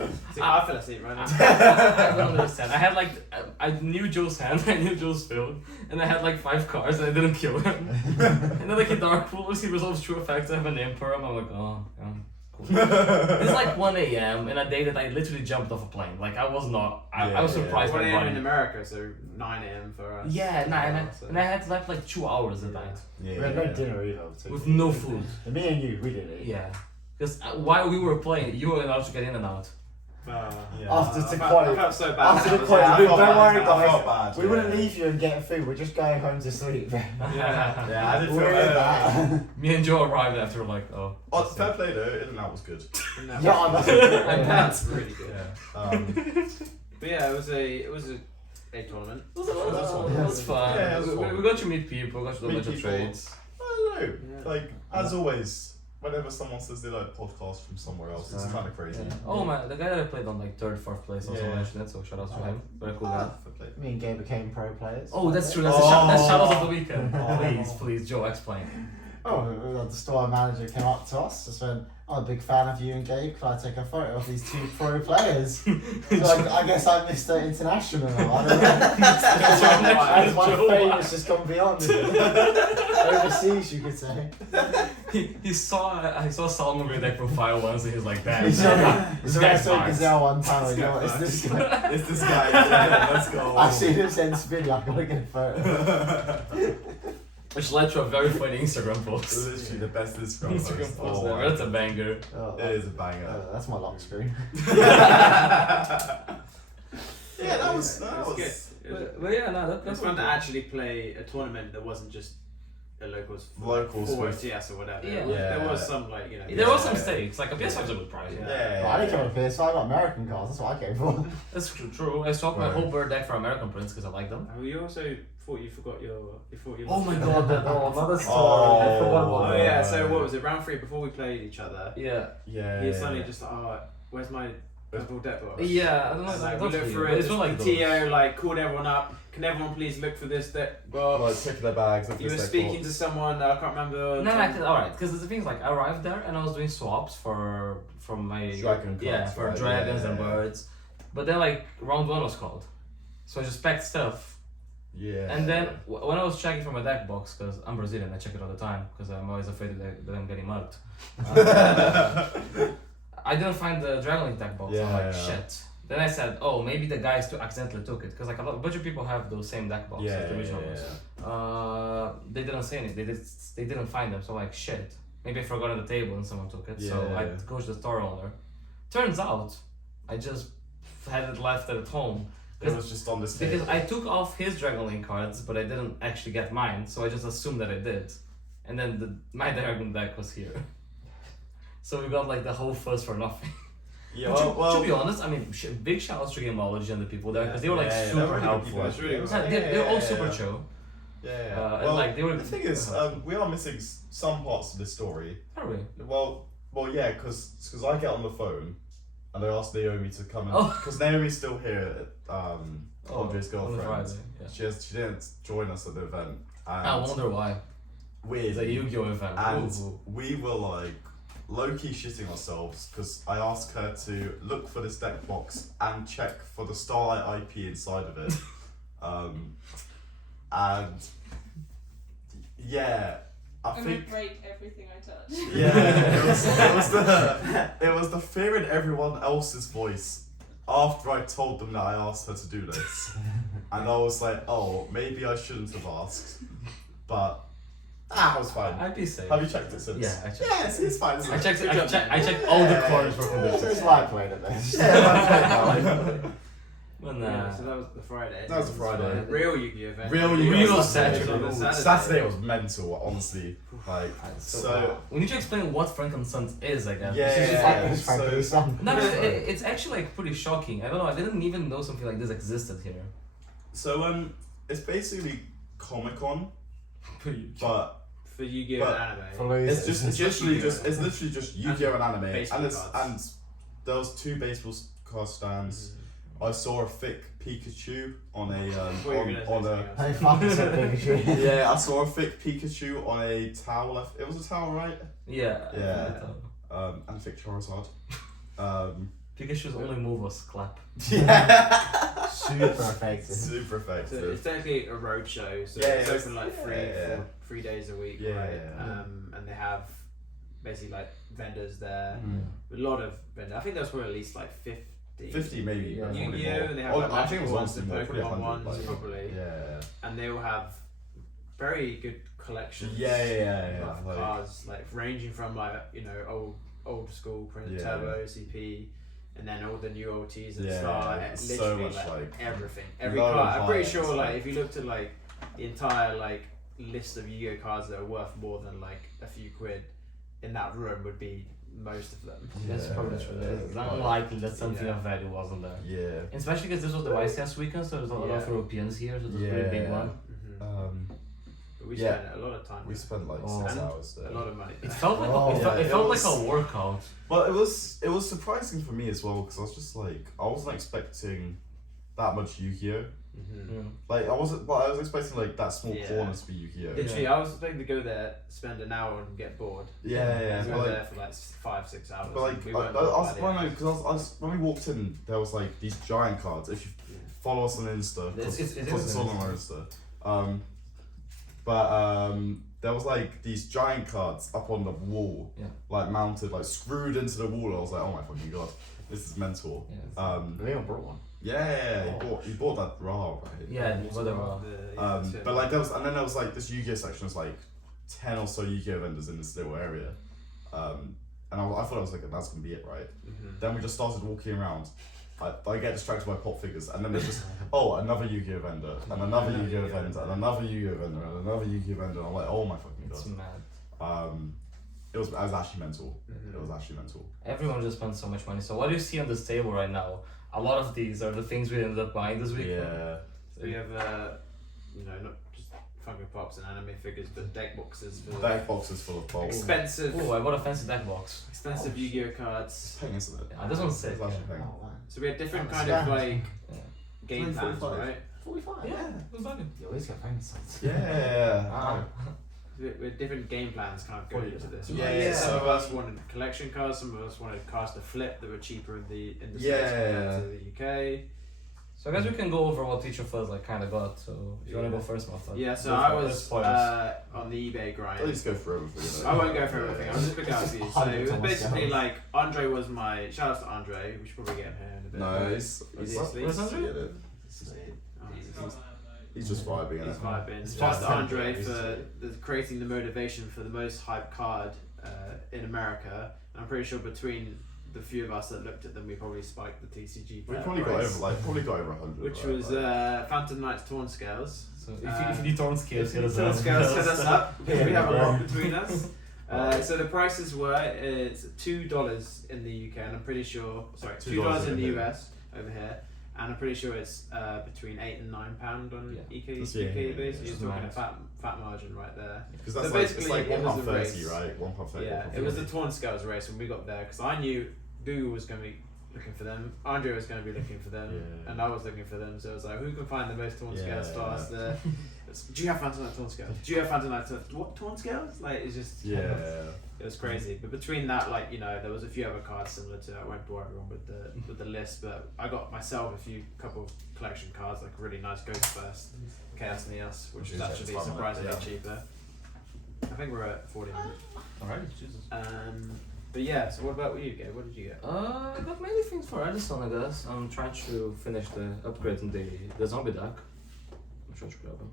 asleep. See, I fell asleep right now. I don't understand. I had like I knew Joe's hand, I knew Joe's field, and I had like 5 cards and I didn't kill him. And then like in Dark Pools, he resolves true effects. I have a name for him. I'm like, oh, yeah, cool. It's like 1 a.m. in a day that I literally jumped off a plane. Like I was not. I was surprised 1 by a.m. in money. America, so 9 a.m. for us. Yeah, So- and I had slept like 2 hours at night we had no dinner either. So with no food. And me and you, we didn't eat. Yeah, because while we were playing, you were allowed to get in and out. After I the felt quality. so bad. After the That was- quality, I don't felt bad. worry I guys. felt bad, We yeah. wouldn't leave you and get food. We're just going home to sleep. Yeah, I did feel We're bad. Me and Joe arrived after like, oh. Oh, fair play though, in and out was good. No, Yeah, I know. I'm That's really good. Yeah. But yeah, it was a tournament. It was fun. Yeah, it was fun. We got to meet people, got to do a Meet bunch of people. trades. I don't know. Yeah. Like, as always, whenever someone says they like podcast from somewhere else, it's kind of crazy. Yeah. Oh man, the guy that I played on like 3rd, 4th place also Yeah. mentioned it, so shout out to him. Very cool guy. Fair play. Me and Gabe became pro players. Oh, that's true. That's, that's shout out of the weekend. Please, Joe, explain. Oh, the store manager came up to us, just went, I'm a big fan of you and Gabe, can I take a photo of these 2 pro players? So I guess I'm Mr. International now, I don't know. As my fame has just gone beyond. Overseas, you could say. He saw I saw Salman with that profile once and he was like, damn, He's this guy's so nice. Gazelle one time, you know what, it's this guy. It's this guy. Yeah, let's go. I see him send video, I gotta get a photo. Which led to a very funny Instagram post. Literally the best Instagram Instagram post. post Oh, ever. That's a banger. Oh, it is a banger. that's my lock screen. Yeah, that was good. But yeah, no, It's that's fun to actually play a tournament that wasn't just a locals for with- YCS or whatever. Yeah. There was some like There was some Yeah. stakes. Like a PS5 is a good prize. Yeah. I didn't come with PS5, I got American cards, that's what I came for. That's true. I swapped my Right. whole bird deck for American Prince because I like them. Oh, you also thought you forgot your. Oh my god, another story. Oh, I forgot about Oh that. yeah. So what was it? Round 3 before we played each other. Yeah. Yeah. He suddenly just like, oh, where's my purple deck box? Yeah, I don't know. It's Like, like, we that's looked weird. through it. It's not like the those. TO like called everyone up. Can everyone please look for this deck box? Like picking their bags. You were speaking to someone. I can't remember. No, alright, because the thing is, like, I arrived there and I was doing swaps from my Dragon yeah, cards, for right? dragons Yeah. and birds, but then like round 1 was called, so I just packed stuff, Yeah. and then when I was checking for my deck box, because I'm Brazilian, I check it all the time because I'm always afraid that I'm getting mugged. I didn't find the Dragon Link deck box. I'm like, Yeah. shit. Then I said, oh, maybe the guys accidentally took it because like a bunch of people have those same deck boxes, Yeah, the original yeah, ones. They didn't say anything. They didn't find them. So I'm like, shit. Maybe I forgot on the table and someone took it. So I Yeah. go to the store owner. Turns out, I just had it left at home. It was just on this table. Because I took off his Dragon Link cards, but I didn't actually get mine. So I just assumed that I did. And then my Dragon deck was here. So we got like the whole fuss for nothing. Yeah. But to be honest, I mean, big shout outs to Gameology and the people there because they were like Yeah, super they were really helpful. good. That's really Yeah, good. They're all yeah, super yeah. chill. Yeah. And Well, like they were. the thing is, we are missing some parts of this story. Are we? Well, yeah, because I get on the phone and I ask Naomi to come in Oh. because Naomi's still here. Andre's on the girlfriend. Friday, yeah. She didn't join us at the event. And I wonder why. weird. It's a Yu-Gi-Oh event. And Ooh. we were like low-key shitting ourselves because I asked her to look for this deck box and check for the Starlight IP inside of it. And yeah, I I'm think gonna break everything I touch. yeah, it was the fear in everyone else's voice after I told them that I asked her to do this, and I was like, oh, maybe I shouldn't have asked, but it was fine. I'd be safe. Have you checked it since? Yeah, I checked. Yes, it's fine. Isn't I it? checked. Good job. I checked all the corners for So conditions. it's light played at this. Yeah, But Yeah, so that was the Friday. That was the Friday. Real Yu-Gi-Oh event. Real Real Yu-Gi-Oh! Saturday. On the Saturday was mental, honestly. Like, so we need to explain what Frankincense is, I guess. Yeah, This is yeah, Franklin's Franklin's son. No, but it's actually like pretty shocking. I don't know. I didn't even know something like this existed here. So it's basically Comic-Con, but For Yu-Gi-Oh! But- and anime. For it's losers. literally Yu-Gi-Oh! just Yu-Gi-Oh! And anime, baseball and cards. there was 2 baseball card stands. I saw a thick Pikachu on a What were you gonna say on a something else? Hey, fucking said Pikachu. yeah. I saw a thick Pikachu on a towel. It was a towel, right? Yeah. Yeah. And a thick Charizard. Pikachu's only move was clap. Yeah. Super effective. Super So it's effective. technically a road show, so Yeah, it's it's- open like yeah. 3 days a week, Yeah, right? yeah. And they have basically like vendors there, Mm. a lot of vendors. I think there was probably at least like 50. 50 maybe. Yeah. probably Yu-Gi-Oh! more. And they have Oh, like I think it was Magic ones honestly and more, probably Pokemon 100, ones, like, probably. Yeah. And they will have very good collections. Yeah. Of Like, cards, like ranging from like old school Prince Yeah. Turbo CP, and then all the new OTs and Yeah, Star, it's literally so much, like, everything, every low card. and I'm pretty high, sure it's like like- if you looked at like the entire like list of Yu-Gi-Oh cards that are worth more than like a few quid, in that room would be most of them. That's Yeah. probably true. It's Yeah. unlikely that something Yeah. of value wasn't there. yeah. Especially because this was the YCS weekend, so there's a lot of Yeah. Europeans here, so there's a really big Yeah. one. But we Yeah. spent a lot of time. We spent like Oh. 6 And hours there. a lot of money. It felt like Oh, it yeah, felt it like was- a workout. Well, it was surprising for me as well because I was just like I wasn't expecting that much Yu-Gi-Oh. Yeah. Like I was expecting like that small Yeah. corner to be Yu-Gi-Oh. Literally, I was expecting to go there, spend an hour, and get bored. Yeah. We But were like, there for like 5-6 hours. but like and we I weren't was bored by the well, no, end. because I was when we walked in there was like these giant cards. If you follow us on Insta, It's- because it it's is all on on our Insta. But there was like these giant cards up on the wall, Yeah. like mounted, like screwed into the wall. I was like, oh my fucking god, this is mental. Yeah. Leon brought one. Yeah, he bought that raw, right? Yeah, whatever. But like there was, and then there was like this Yu-Gi-Oh section was like 10 or so Yu-Gi-Oh vendors in this little area, and I thought I was like that's gonna be it, right? Then we just started walking around. I get distracted by pop figures, and then there's just another Yu-Gi-Oh vendor, and another Yu-Gi-Oh vendor, and another Yu-Gi-Oh vendor, and another Yu-Gi-Oh vendor. And I'm like, oh my fucking It's god. mad. It was actually mental. It was actually mental. Everyone just spent so much money. So what do you see on this table right now? A lot of these are the things we ended up buying this week. Yeah. So we have, not just Funko Pops and anime figures, but deck boxes for Deck boxes full of balls. expensive, Oh, I bought a fancy deck box. expensive Yu-Gi-Oh cards. Paying, isn't it? Yeah, this one's sick. It's actually paying. Oh, man. So we had different That's kind of grand. like Yeah. game plans, 45. right? 45. Yeah, it was fucking. You always get famous ones. Yeah. Wow. We had different game plans kind of going into this. Yeah, right? yeah. Some of us wanted collection cards. Some of us wanted cards to flip that were cheaper in the States Yeah. compared to the UK. So I guess we can go over what each of us like kind of got. So if you want to go first, Martha. Yeah, so Go I for it. was Spoilers. on the eBay grind. At least go for everything. I won't go for everything. I'll just pick out a few. So it 100 was Thomas basically Jones. like Andre was my shout out to Andre. We should probably get him here in a bit. No, he's Where's Andre? He's just vibing. He's innit? vibing. It's Shout out to fun. Andre He's for creating the motivation for the most hyped card in America. I'm pretty sure between the few of us that looked at them, we probably spiked the TCG. We player probably got price, over 100. which right? was Like, Phantom Knight's Torn Scales. So if you need torn scales, hit us Torn up. Scales, hit us up because we have a Yeah. lot between us. So the prices were it's $2 in the UK, and I'm pretty sure $2 in the here. US over here, and I'm pretty sure it's between £8 and £9 on Yeah. EK That's- UK yeah, basis. yeah, You're it's talking a mad. fat margin right there. Because So that's like, it's basically like it was a £1.30, race. right? £1.30. Yeah, it was the Torn Scales race when we got there because I knew Boo was going to be looking for them, Andre was going to be looking for them, Yeah. and I was looking for them. So it was like, who can find the most Torn Scales Yeah. fast? Do you have Phantom Knight Torn Scales? Do you have Phantom Knight what Torn Scales? Like it's just Yeah. it was crazy. But between that, like there was a few other cards similar to. I won't bore everyone with the list, but I got myself a couple of collection cards, like a really nice Ghost First, Chaos Neos, which is Yeah, actually it's fun, surprisingly yeah. cheaper. I think we're at 40 minutes. Alright, Jesus. But yeah, so what about you, Gabe? What did you get? I got many things for Edison, I guess. I'm trying to finish the upgrade in the zombie deck. I'm trying to grab them.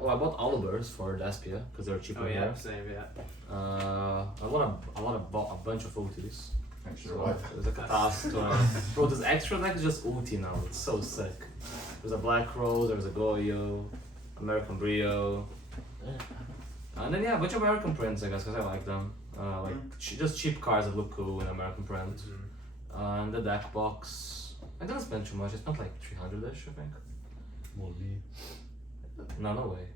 Oh, I bought Olivers for Despia because they're cheaper Oh yeah, here. same, yeah. I want to bought a bunch of OTs. Extra So, white. there's a Catastrophe. Bro, this extra deck is just OT now. It's so sick. There's a Black Rose, there's a Goyo, American Brio. And then, yeah, a bunch of American prints, I guess, because I like them. Just cheap cards that look cool in American print. And the deck box. I didn't spend too much. I spent like 300-ish, I think. More than me. No, no way.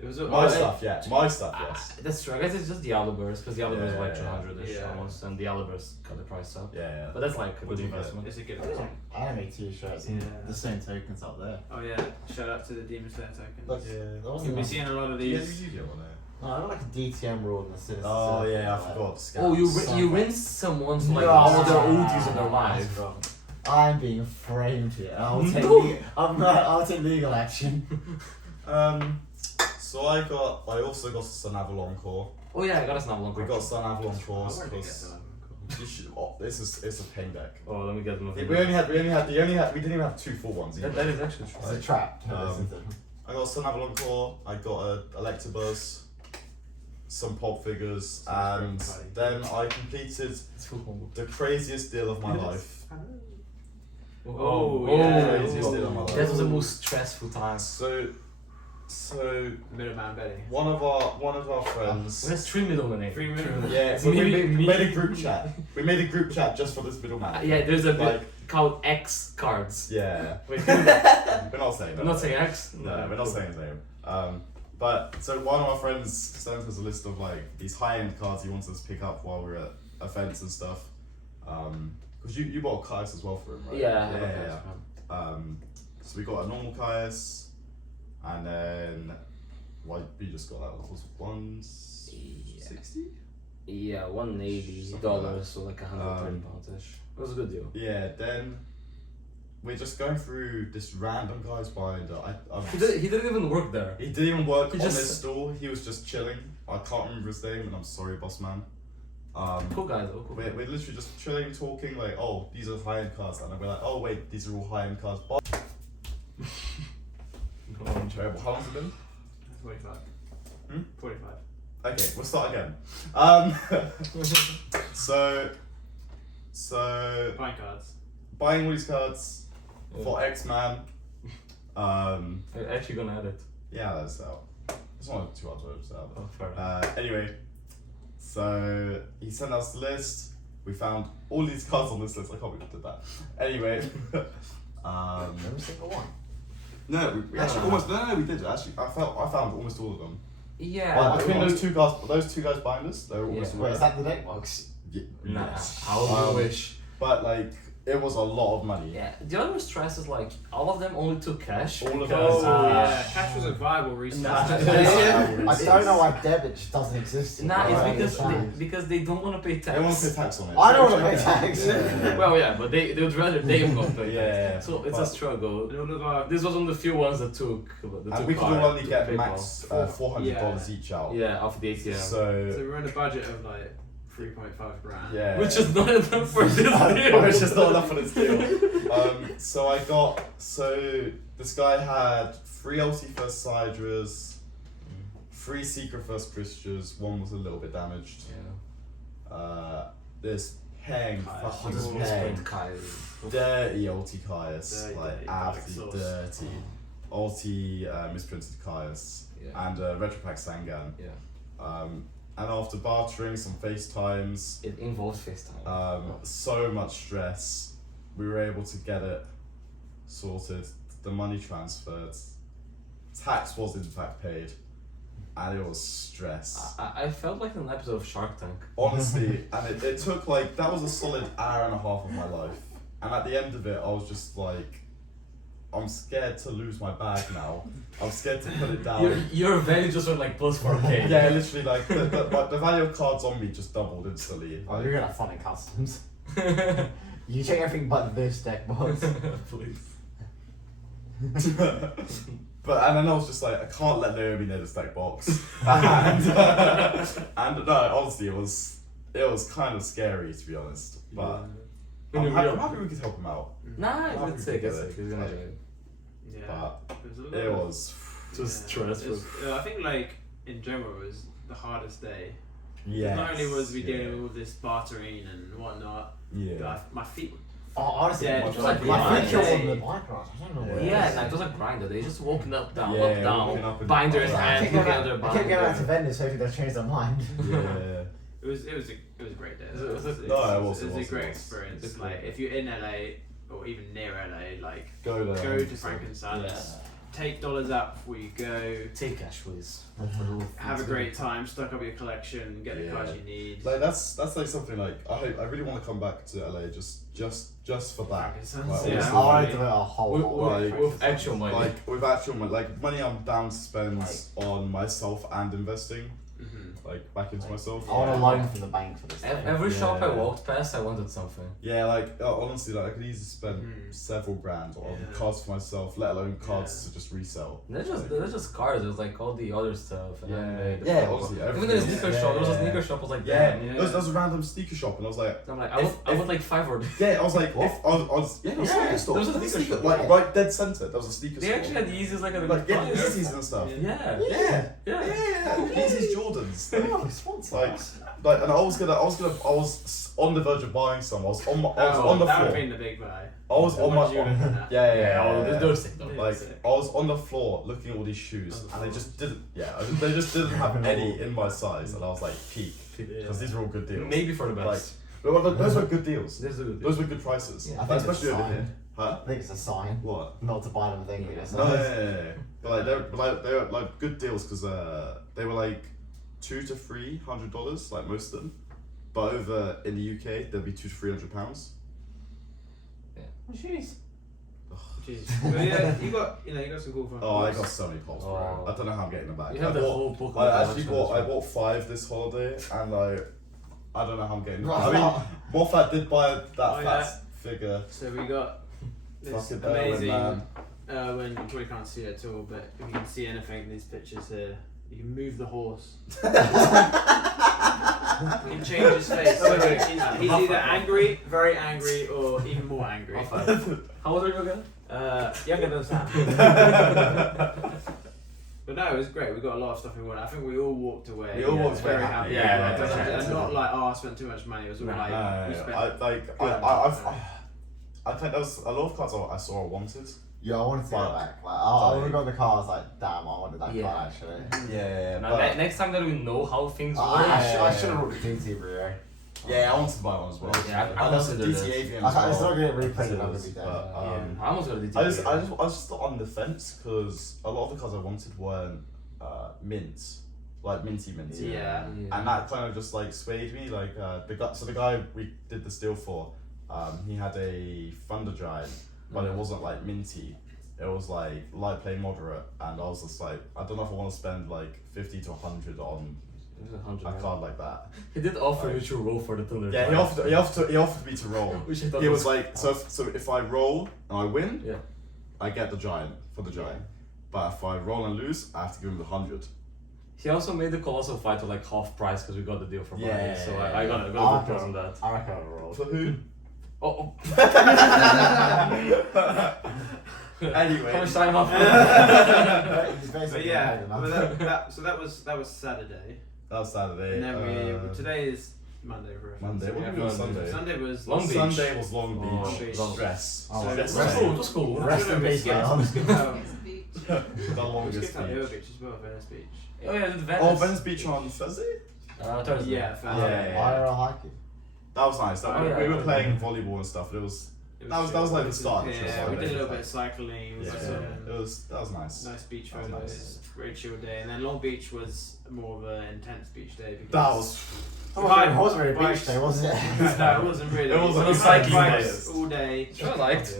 It was My stuff, yeah. My stuff, yes. That's true. I guess it's just Diablo Burst, because Diablo Burst is like Yeah, 200-ish yeah. almost, and Diablo Burst got the price up. Yeah. But that's like a What good do you get? investment. It's a good There's one. anime t-shirts and Yeah. the same tokens up there. Oh yeah, shout out to the Demon Slayer tokens. Look, Yeah. there You'll wasn't be like, seeing a lot of Do you these. get one there? no, I got like a DTM rule and a Sinister Oh Circle, yeah, I like- forgot. the scouts. Oh, you Some- rinsed someone to like No, all their no, oldies in their no, life. no, I'm being framed here. I'll take No. I'll take legal action. So I also got a Sun Avalon core. Oh yeah, I got a Snapple We got Sun Avalon cores I wanted to get because them. you should. Oh, it's a pain deck. Oh, let me get them. We didn't even have 2 full ones either. That is actually It's true. a trap. I got a Sun Avalon core. I got a Electabuzz, some pop figures, and Sounds great. then I completed It's full combo. the craziest deal of my life. Oh, yeah. Craziest deal of my life. That was the most stressful time. So Middleman Betty. one of our friends. There's 3 middlemen in. 3 middlemen. Yeah, It's so we me. made a group chat. We made a group chat just for this middleman. Yeah, there's a Like- bit called X cards. Yeah. Wait, We're not saying that. I'm not saying X. No, we're not saying his name. But so one of our friends sent us a list of like these high-end cards he wants us to pick up while we're at events and stuff. Because you bought Caius as well for him, right? Yeah. So we got a normal Caius, and then we just got that was 160. Yeah, $180, so like £130-ish. It was a good deal. Yeah. Then we're just going through this random guy's binder. He didn't even work there. He didn't even work He on just- this store. He was just chilling. I can't remember his name, and I'm sorry, boss man. Cool guy though. Cool. We're literally just chilling, talking like, oh, these are high-end cards, and then we're like, oh wait, these are all high-end cards. Terrible. How long's it been? 45. 45. Okay, we'll start again. So Buying cards. buying all these cards for X-Man. I'm actually gonna add it. Yeah, that's out. It's not too hard to understand. Oh, fair enough. Anyway, so he sent us the list. We found all these cards on this list. I can't believe we did that. Anyway, Every single one. no, we actually almost no, we did actually. I found almost all of them. Yeah. But but between it those two guys binders, they were almost Yeah. all Wait, is that the deck box? Nah, yes. how do you wish? But like, it was a lot of money. Yeah, the other stress is like all of them only took cash. All of because, them. Oh yeah, cash was a viable resource. Nah, I don't know why debit just doesn't exist. Nah, I don't it's understand. because they don't want to pay tax. They want to pay tax on it. I don't want to pay tax. Yeah. Well, yeah, but they would rather they not pay Yeah, tax. So it's but- a struggle. And all of our This was one of the few ones that took. And we could all only get max $400 each out. Yeah, off the ATM. So So we're on a budget of like 3.5 grand. yeah, Which is not enough for this deal. which is not enough for this deal. So this guy had 3 LT first Sidras, 3 Secret first Christians. One was a little bit damaged. Yeah. This Peng, Kyle. fucking Oh, Peng, dirty ulti Caius, Dirty, like dirty, absolutely black sauce. dirty. Ulti misprinted Caius Yeah. and Retropack Sangan. Yeah. And after bartering some FaceTimes, It involves FaceTime. so much stress, we were able to get it sorted, the money transferred, tax was in fact paid, and it was stress. I felt like an episode of Shark Tank. Honestly, and it took like, that was a solid hour and a half of my life, and at the end of it I was just like, I'm scared to lose my bag now. I'm scared to put it down. Your value just went like plus 4K. Yeah, literally, like the value of cards on me just doubled instantly. Oh, you're gonna have fun in customs. You check everything but this deck box. Please. And then I was just like, I can't let Naomi know this deck box. And no, honestly, it was kind of scary to be honest. But When I'm you happy, real- I'm happy we could help him out. Nah, I'm it's happy sick. we It's could sick. get He's it. gonna enjoy it. Yeah. But It was a it lot. was. Just stressful. I think like in general it was the hardest day Yeah. Not only was we dealing with all this bartering and whatnot, Yeah. but my feet. Oh, honestly, Yeah, my, it was like my grind. feet on the bike ride. I don't know where. Yeah, it is. like it was like grinder. They just walking up, down, Yeah, up, walking down, up and binders down. I and kept looking going at their back- I kept going back to binder. vendors hoping they'll change their mind. Yeah. It was a great day. It was a- No, it was, a it was, great it was. experience. It's Like if you're in LA or even near LA, like Go there. go to Frankenstein's, Yeah. take dollars out before you go. Take cash, please. Have a great time, stock up your collection, get the Yeah. cards you need. Like that's like something like I really want to come back to LA just for that. Frankenstein's, Like, yeah. honestly, I wanted to do it a whole With, lot. Like, with actual money. Like with actual money, like money I'm down to spend on myself and investing, Mhm. like back into myself. I want a loan from the bank for this. thing. Every shop I Yeah. walked past, I wanted something. Yeah, like honestly, like I could easily spend Mm. several grand on Yeah. cards for myself, let alone cards Yeah. to just resell. They're just cars. There's like all the other stuff. And then Yeah, the- honestly, Even in a everything. sneaker Yeah, shop, there was a yeah. sneaker shop. I was like, Yeah, damn. Yeah. There was a random sneaker shop, and I was like, I'm like, If- I want like 5 or. yeah, I was like, What? if I was yeah, there was a Yeah, sneaker store, there was a There was sneaker sneaker- store. like right dead center. There was a sneaker They store. actually had the easiest like at the like yeah, price. Yeezys and stuff. Yeah. Yeah, Yeah. Yeezys, Jordans. Like, Oh, sponsor like, us. like, and I was on the verge of buying some. I was on the That floor. would have been the big buy. I was The on my ones you were looking at. yeah. Those things. though. Like I was on the floor looking at all these shoes, and they just didn't. Yeah, they just didn't have any in my size, and I was like, peak, because these were all good deals. Maybe for the Like, best. those were good deals. This is a good. Those were good prices, Yeah. I think it's especially a over sign. here. Huh? I think it's a sign What? not to buy them thing, but Yeah. it's No, yeah. But like they were like good deals because they were like $200 to $300, like most of them. But over in the UK, they'd be £200 to £300. Jeez. Jeez. But yeah, you got some cool fun. Oh, I got so many pops, bro. Oh. I don't know how I'm getting them back. You have I the bought- whole book. I actually bought 5 this holiday, and like I don't know how I'm getting. Right. I mean, Moffat did buy that Oh, fat yeah. figure. So we got this Fucking Berlin, amazing. man. When you probably can't see it at all, but if you can see anything in these pictures here, you can move the horse. You can change his face. So he's either angry, very angry, or even more angry. How old are you again? Younger than Sam. But no, it was great. We got a lot of stuff we wanted. I think we all walked away. We all walked very away happy. happy. Yeah, and definitely. not like I spent too much money. It was all No, like we spent. I think there was a lot of cards I saw I wanted. Yeah, I wanted to But- get it back. Like, I would have got the car. I was like, damn, I wanted that Yeah. car actually. Yeah, Now, next time that we know how things work. I should have brought the GT Brio. yeah, I wanted to buy one as well. Yeah, I and there's a considered DT it. Avian I as can't, it's not well. going to get replayed. I'm going to be But, dead. I almost got a DT. I was just on the fence because a lot of the cards I wanted weren't mints, like minty. Yeah. And that kind of just like swayed me. Like the guy we did this deal for, he had a Thunder Giant, but it wasn't like minty. It was like light play moderate, and I was just like, I don't know if I want to spend like 50 to 100 on It was 100. a card like that. He did offer me to roll for the Thunder. Yeah, he offered me to roll. Which I thought He was was like, so if I roll and I win, Yeah. I get the giant for the giant. But if I roll and lose, I have to give him the 100. He also made the Colossal Fighter like half price because we got the deal for money. Yeah. So I got a Ah, good price on that. I reckon I'll roll. For who? Oh. Anyway. How much time off? He's But basically yeah, paid but enough. so that was Saturday, That was Saturday. and then today is Monday for us. Monday. So What we did have we do on Sunday? Sunday was Long Beach. Sunday was Long Oh, Beach. Long Stress. Oh, Stress. rest That's cool. That's cool. Rest in peace, man. We skipped out The we longest skipped out the other beach. beach as well, Venice Beach. Oh yeah, the Venice. Oh, Venice Beach on Thursday? Thursday. Yeah, Yeah. IRL hiking. That was nice. Oh, yeah. We were playing volleyball and stuff. It was that was like the start. of the Yeah, trip, we so did a little like- bit of cycling. Yeah, Some that was nice. nice beach That was photos. nice. Very chill day, and then Long Beach was more of an intense beach day because That was It wasn't really a beach Bikes. day, was it? no, it wasn't really. It was We a rode cycling bikes day. all day. Sure, I liked.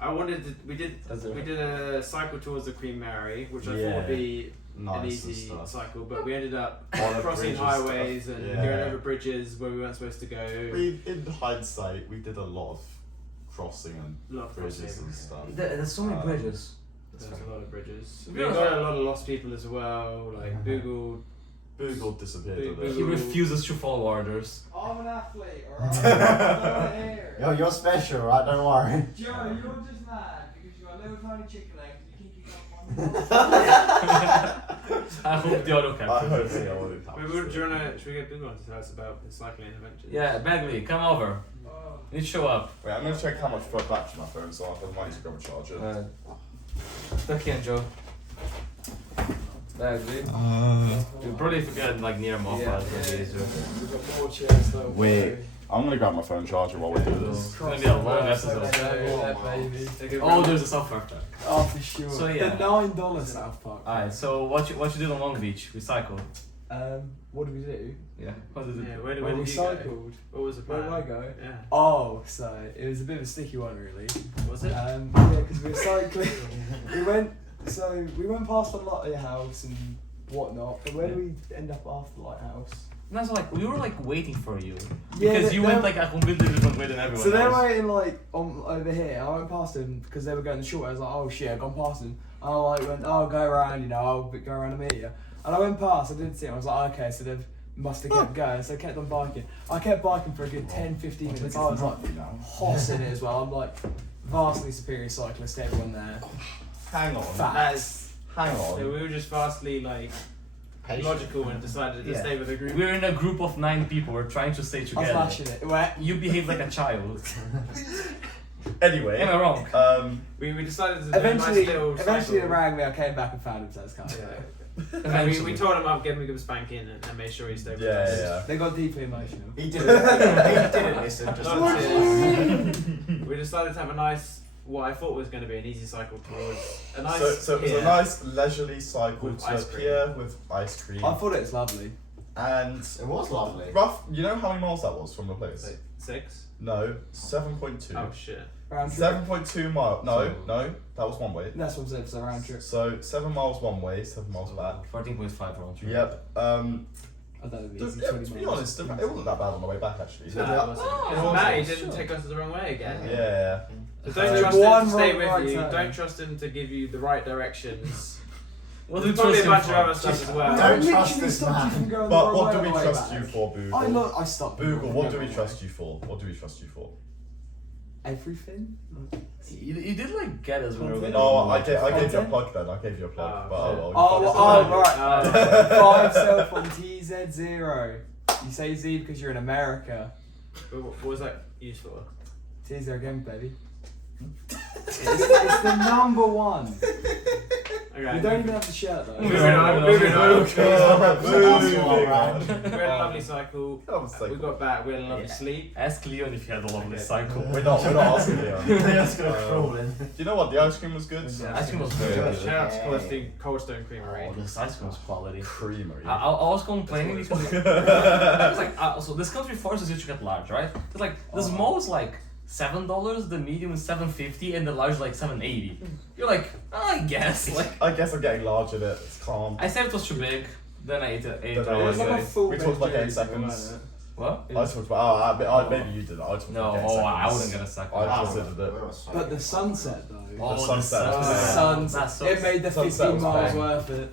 I wanted to, we did That's it. a cycle towards the Queen Mary, which I Yeah. thought would be an nice and easy stuff. cycle, but we ended up On the crossing bridge and highways stuff. and Yeah. going over bridges where we weren't supposed to go. In hindsight, we did a lot of crossing and A lot of bridges crossing. and stuff. There's so many Um, bridges. There's a lot of bridges. To We be honest, got a lot of lost people as well, like Boogle. Google disappeared a Big- bit. He refuses to follow orders. I'm an athlete, alright? I'm here. Yo, you're special, right? Don't worry. Joe, you're just mad because you got little tiny chicken legs and you keep your I hope the auto I capture. hope the auto Wait, capture. should we get Google on to tell us about his cycling adventures? Yeah, Bagley, come over. You need to show up. Wait, I'm gonna check how much for battery my phone, so I have money to grab a charger. Tuck in, Joe. Bagley. You'll probably forget like near him off. Yeah, It's gonna be easier. We've got more chairs though. Wait, I'm gonna grab my phone charger while we do this. It's gonna be a long episode. Oh, there's a South Park track. Oh, for sure. So, yeah. The $9 South Park. Alright, so what you did on Long Beach? We cycled. What did we do? Yeah. What did Yeah, it? where Well, we did you go? cycled. What was the Where plan? did I go? Yeah. Oh, so it was a bit of a sticky one, really. Was it? Yeah, because we were cycling. we went past the lighthouse and whatnot. But where did we end up after the lighthouse? And that's like we were like waiting for you Yeah, because they- you went like a completely different way than everyone So they're else. waiting like over here. I went past them because they were going the short way. I was like, oh shit, I've gone past them. And I like went, oh, go around, I'll go around and meet you. And I went past, I didn't see them. I was like, okay, so they must have kept going. So I kept on biking. I kept biking for a good 10-15 minutes. I was like hossing it as well. I'm like vastly superior cyclist to everyone there. Hang on. Facts. Hang So on. we were just vastly like logical and decided to Yeah. stay with the group. We're in a group of 9 people. We're trying to stay I was together. lashing it. Where? You behave like a child. Anyway, Am I wrong? We decided to do Eventually, a nice little eventually they cycle. rang me. I came back and found him. So it's kind of And we told him up, gave him a good spanking, and made sure he stayed with us. yeah. They got deeply emotional. He didn't listen. Just Not tears. We decided to have a nice, what I thought was going to be an easy cycle towards a nice. So it was a pier. nice leisurely cycle With to a ice cream. pier with ice cream. I thought it was lovely. And It was lovely. rough, you know how many miles that was from the place? Like 6? No, 7.2. Oh shit. Round trip. 7.2 miles. No, that was one way. That's what I'm saying. It's a round trip. So 7 miles one way, 7 miles back. 14.5 round trip. Yep. I don't know. To be honest, it wasn't that bad on the way back actually. No, it wasn't. Oh, 'Cause Matty sure. didn't take us the wrong way again. Yeah. So don't trust One him to stay wrong with right you. turn. Don't trust him to give you the right directions. What There's do we probably a trust bunch him of for? other stuff as well. Don't I trust literally this stopped you man. from going the But wrong what way do on we the way trust back. you for, Boogle? I stopped. you Boogle, from what going do we the trust wrong you for? What do we trust you for? way. Everything. You did like get us when we were Content. No, I gave you a Content? plug then. I gave you a plug. Oh, but shit. well, Oh, you fucked right. 5 cell phone TZ0. You say Z because you're in America. What was that used for? TZ again, baby. it's the number one. Okay. We don't even have the shirt though. Moving on, moving on. it. We had a lovely cycle. That was We like, got back. We had a lovely Yeah. sleep. Ask Leon if he had a lovely Okay. cycle. we're not asking you. Just gonna crawl in. Do you know what? The ice cream was good. Yeah, ice cream was very Good. good. Shout out to Cold Stone Creamery. Oh, this ice cream was quality. Creamery. I was complaining because I was like, so this country forces you to get large, right? It's like the small is like $7, the medium is $7.50, and the large is like $7.80. You're like, I guess. Like, I guess I'm getting large in it. It's calm. I said it was too big, then I ate it. Then It I was ate like a it. full We talked about vegetarian 8 seconds. wasn't What? I talked about. Maybe you did. I talked No, about 8 seconds. I wouldn't get a second. I considered it. it? But the sunset though. Oh, The sunset. the The sunset. sunset. It made the Sunset 15 was miles bang. worth it.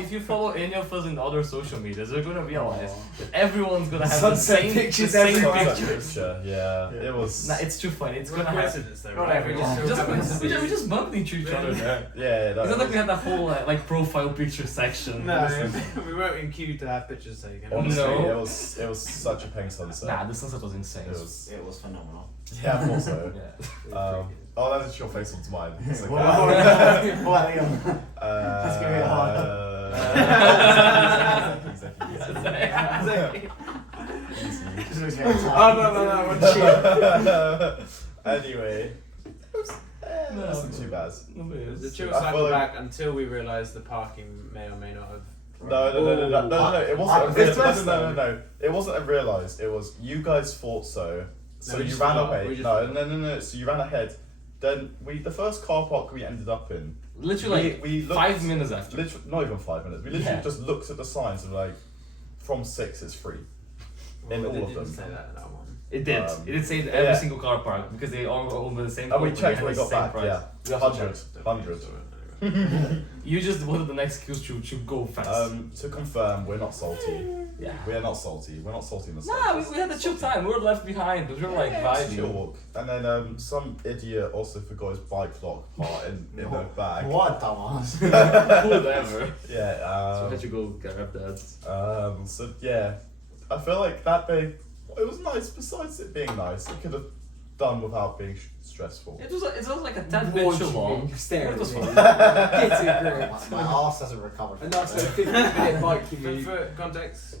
If you follow any of us in other social medias, you're gonna realize that everyone's gonna have Sunset the same pictures the same everywhere. pictures. Picture, yeah. It was. Nah, it's too funny. It's What gonna a happen. coincidence though, Whatever. right? We just bumped into each other there. Yeah, It's not like we had that whole like profile picture section. No, we weren't in queue to have pictures taken. Honestly, No. it was such a pink sunset. Nah, the sunset was insane. It was. It was phenomenal. Yeah, I thought so. Yeah. Oh, that's your face onto mine. It's like, Well, hang on. Let's give it a Just looks very tired. no, one shit. Anyway, it wasn't too bad. It was a chill I cycle feel like- back until we realised the parking may or may not have. No. It wasn't. It's best No. It wasn't realised. It was you guys thought so. So we you just ran forgot. away. We just No. forgot. So you ran ahead. Then the first car park we ended up in. Literally we looked, 5 minutes after. Literally, not even 5 minutes. We literally Yeah. just looked at the signs and like, from 6 it's free. In Well, all they of didn't them. say that in that one. It did. Um, It did say every yeah. single car park because they all own the same. And we company checked and when we the got same back. price. Yeah, We also 100. checked. 100. You just wanted an excuse to go fast. To confirm, we're not salty. Yeah. We are not salty. We're not salty in the Nah, slightest. we had a chill time. We were left behind, but we were like It's a chill vibing. walk. And then some idiot also forgot his bike lock part in the bag. What a dumbass. Whatever. Yeah. So we had to go grab that. So yeah, I feel like that day it was nice. Besides it being nice, it could have done without being stressful. It was like a 10 bit too long. Staring It was at me. fun. Get to a grip. My arse hasn't recovered. A nice little 15-minute bike For, commute. for context,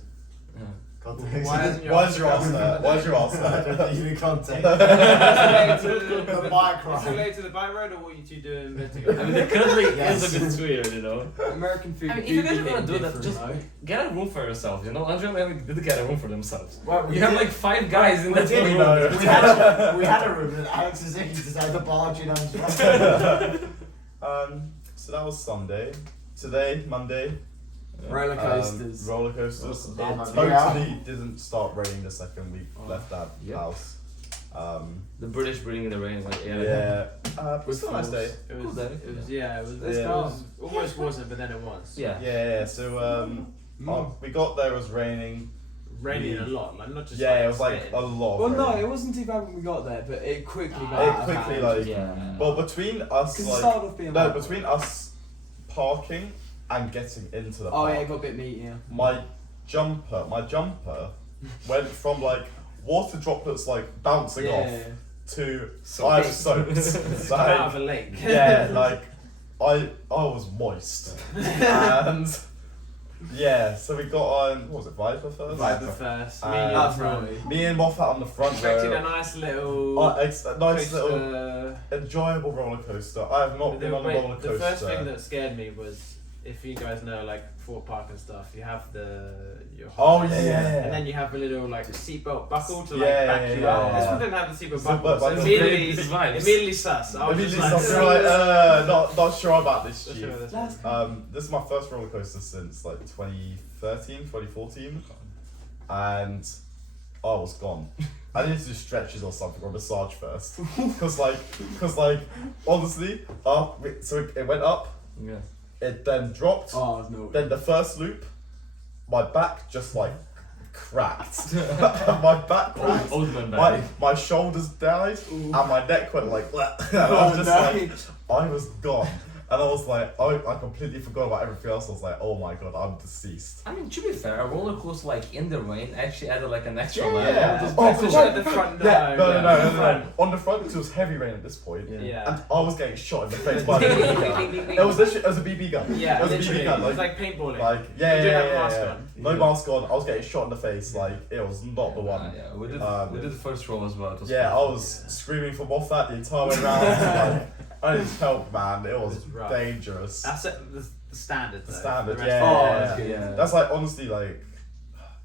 God, why hasn't Why is your ass there? Why is your ass I there? don't need context. It's related to The bike It's ride. related to the bike ride, or what you two doing together? I mean, it currently Yes. is a bit weird, you know. American food. I mean, if do you guys be are gonna hitting do that, different, just though. get a room for yourself, you know? Andrew and Emily did get a room for themselves. Well, You have like 5 guys in that did, room. no. we had a room and Alex and Zicky decided to barge in on So that was Sunday. Today, Monday. Roller coasters. Roller coasters. It Yeah. totally didn't start raining the second we Oh. left that Yep. house. The British breeding in the rain, like, Yeah. It was still a nice day. It Cool was, day. it was, yeah, it was, Yeah. it was almost wasn't, but then it was. Yeah. Yeah. So we got there. It was raining. Raining a lot, like not just. Yeah, it was like spitting. a lot. Of Well, no, rain. it wasn't too bad when we got there, but it quickly got It out of quickly, hand. like- Yeah. Well, between us, Because it like started off being no, like- between us parking and getting into the Oh park, yeah, it got a bit meatier. my jumper went from like water droplets like bouncing off to I was soaked. It's come out of a lake. Yeah, like I was moist, and yeah, so we got on. What was it, Viper first? Viper first. Me Uh, and you That's in front. right. Me and Moffat on the front Expecting a row. nice little. A nice little coaster. enjoyable roller coaster. I have not But been on a wait, roller coaster. the first thing that scared me was, if you guys know, like Fort Park and stuff, you have your Oh, harness, yeah. and then you have a little like seatbelt buckle to like Yeah, back you yeah, up. yeah. This one didn't have the seatbelt So, buckle, so but- immediately, It's vibes. immediately sus. I was Immediately just like, something like, not sure about this, Not chief. sure about this. This is my first roller coaster since like 2013, 2014, and I was gone. I needed to do stretches or something or massage first, cause like honestly, so it went up, Yeah. it then dropped, Oh, it's no. then the first loop, my back just like cracked, my back cracked. Old man back. My shoulders died and my neck went like and I Oh, was just no. like I was gone and I was like I completely forgot about everything else. I was like, oh my god, I'm deceased. I mean, to be fair, a roller coaster like in the rain actually added like an extra Yeah. level. Just Oh, Especially cool. at the front. Yeah, no, the front. on the front because it was heavy rain at this point Yeah. and I was getting shot in the face by a BB gun. It was literally, it was a BB gun. Yeah, it was a literally. BB gun. It was like paintballing. like yeah, You yeah, didn't have a yeah, mask yeah. on. No mask on. I was getting shot in the face. Like it was not the one. Yeah, we did. Um, We did the first roll as well. It was Yeah, I pretty was fun, screaming for Moffat the entire way around. Like, I needed help, man. It was It's rough. dangerous. That's it, the standard. The though. standard, The rest yeah. of Oh, it- that's good. Yeah. That's like honestly like,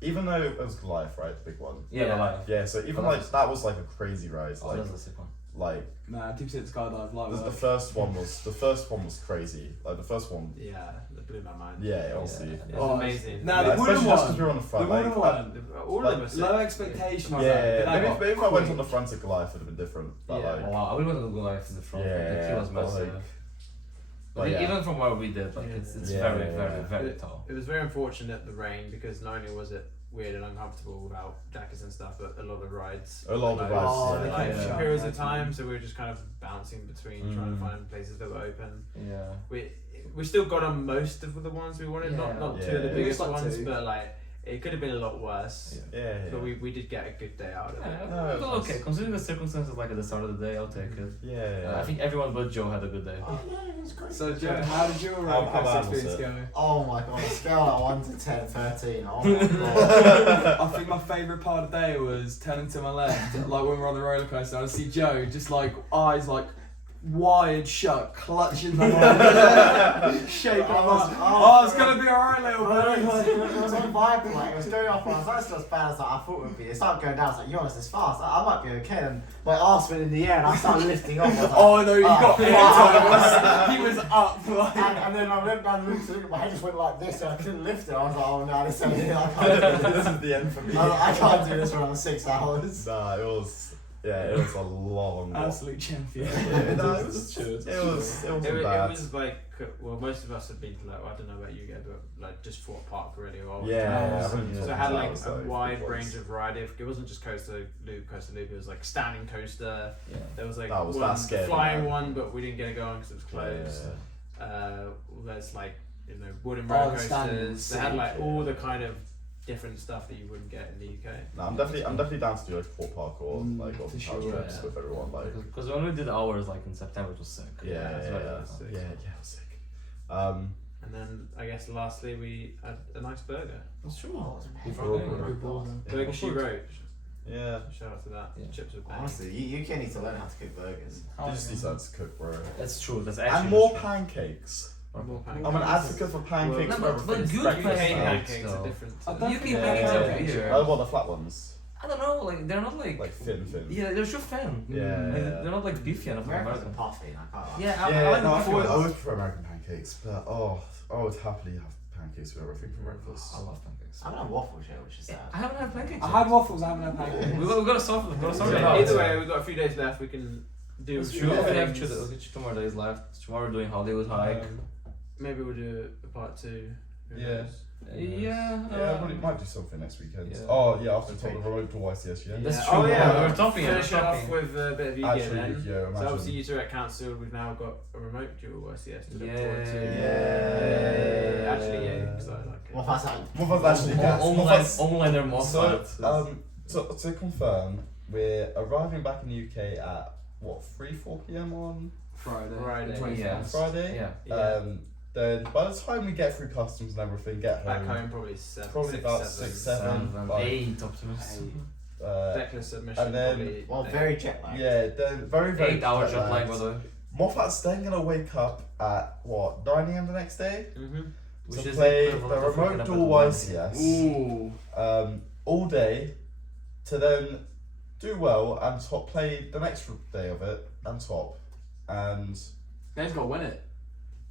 even though it was Goliath, right, the big one. Yeah, Yeah. like. Yeah, so even like that was like a crazy ride. Oh, Like, that's a sick one. like Nah, 2% skydive like the that. first one was crazy. Like the first one, Yeah, that blew my mind. yeah, honestly. Yeah. It was amazing. Nah, Yeah, the wooden especially just because one. we were on the The front. wooden Like, one. All Like, of them are sick. Low expectations. yeah, That got maybe if I went quick. on the front to Goliath, it would have been different. But Yeah. like, Oh, wow, we went to go live to the front. Yeah, the queue was but, massive. like- But but yeah. even from where we did, like Yeah. it's Yeah, very, yeah, very, yeah. very tall. It was very unfortunate the rain, because not only was it weird and uncomfortable without jackets and stuff, but a lot of rides. A lot of like, rides, Oh, yeah. they like kept shut. periods of time, so we were just kind of bouncing between trying to Mm. find places that were open. Yeah. We still got on most of the ones we wanted, not Yeah. two of the Yeah. biggest Like ones, two. but like it could have been a lot worse. yeah, But we did get a good day out of Yeah, it. No, it was it's- okay. Considering the circumstances, like at the start of the day, I'll take it. yeah. I think everyone but Joe had a good day. Oh no, it was great. So, Joe, how did your How roller bad coaster was experience it? go? Oh my god, scale like 1 to 10, 13. Oh my god. I think my favourite part of the day was turning to my left, like when we were on the roller coaster, and I see Joe just like eyes like wired shut, clutching the hand, shaking my was- oh, it's gonna be alright, little buddy. It was on Viper, like, it was going off, and I was like, it's not as bad as I thought it would be. It started going down, I was like, you're honest, it's fast. I might be okay. And my arse went in the air, and I started lifting off. I was like, Oh no, you got fuck. airtime. He was up. Like. And then I went down the room to look, my head just went like this, and I couldn't lift it. I was like, oh no, this is I can't do this this. is the end for me. I can't do this for another 6 hours. Nah, it was. Yeah, it was a long walk. Absolute champion. Yeah, no, it wasn't bad. It was like, well, most of us have been to like, I don't know about you guys, but like just Fort Park really well. Yeah, So So it had like that was, a wide good range ones. of variety. It wasn't just coaster loop. It was like standing coaster. Yeah. There was like That was one that scary, flying man. one, but we didn't get it going because it was closed. Yeah. There's like wooden Oh, roller the standing coasters. They had like sick, all yeah. the kind of different stuff that you wouldn't get in the UK. No, I'm definitely down to do like Fort Park or like for on sure, house trips yeah. with everyone. Like, Because when we did ours like in September, it was sick. yeah, It's yeah, very yeah, fun. yeah, sick. And then I guess lastly we had a nice burger. That's true. Oh, Good for for all. them. Good balls, man. Burger she wrote. Yeah. Shout out to that. Yeah. Chips with bacon. Honestly, you can need to learn how to cook burgers. They just decided to cook, bro. That's true. That's actually And more true. pancakes. More I'm pancakes. an advocate for pancakes No, for but everything. good breakfast, pancakes, Pancakes though. are different. I to- don't You think can they're pancakes good. are here. Oh, well, the flat ones. I don't know. Like they're not like. Like thin. Yeah, they're too thin. Yeah. Like, they're not like beefy enough for Americans American. are puffy, I can't lie. Yeah, I Yeah, like no, the I pancakes. always prefer American pancakes, but I would happily have pancakes with everything for breakfast. I love pancakes. I haven't had waffles yet, which is sad. I haven't had pancakes. I yet. had waffles, I haven't had pancakes. We gotta solve it. We gotta solve it. Yeah. out. Either way, we've got a few days left. We can do. It's a few true. We have things. two more days left. Tomorrow we're doing Hollywood hike. Maybe we'll do a part 2. Who Yeah. knows? Yeah. We might do something next weekend. Yeah. Oh yeah, after talking remote to YCS, yeah. That's Oh true. yeah, We're topping it, Finish we're it off topping. with a bit of Yu-Gi-Oh Actually, then. Yu-Gi-Oh, So imagine. obviously you two at council, we've now got a remote dual YCS to look forward to. Yeah. Actually, yeah, because I like it. What if I say? What was actually gas? Online they're more So, fun. so to confirm, we're arriving back in the UK at what 3-4 p.m. on Friday. Friday, the 27th. yeah. Friday. Yeah. Yeah. Then by the time we get through customs and everything, get Back home, home probably 7. probably 6, about 7. 6, 7. like, 8 Optimus. Declan submission and then- probably. Well, very jet lagged. yeah, then very 8 hours jet jet lag, lagged. by the way. Moffat's then gonna wake up at what 9 a.m. the next day Mm-hmm. Which to is play the equivalent of waking remote up dual at YCS. Ooh. All day to then do well and play the next day of it and top. And They've got to win it.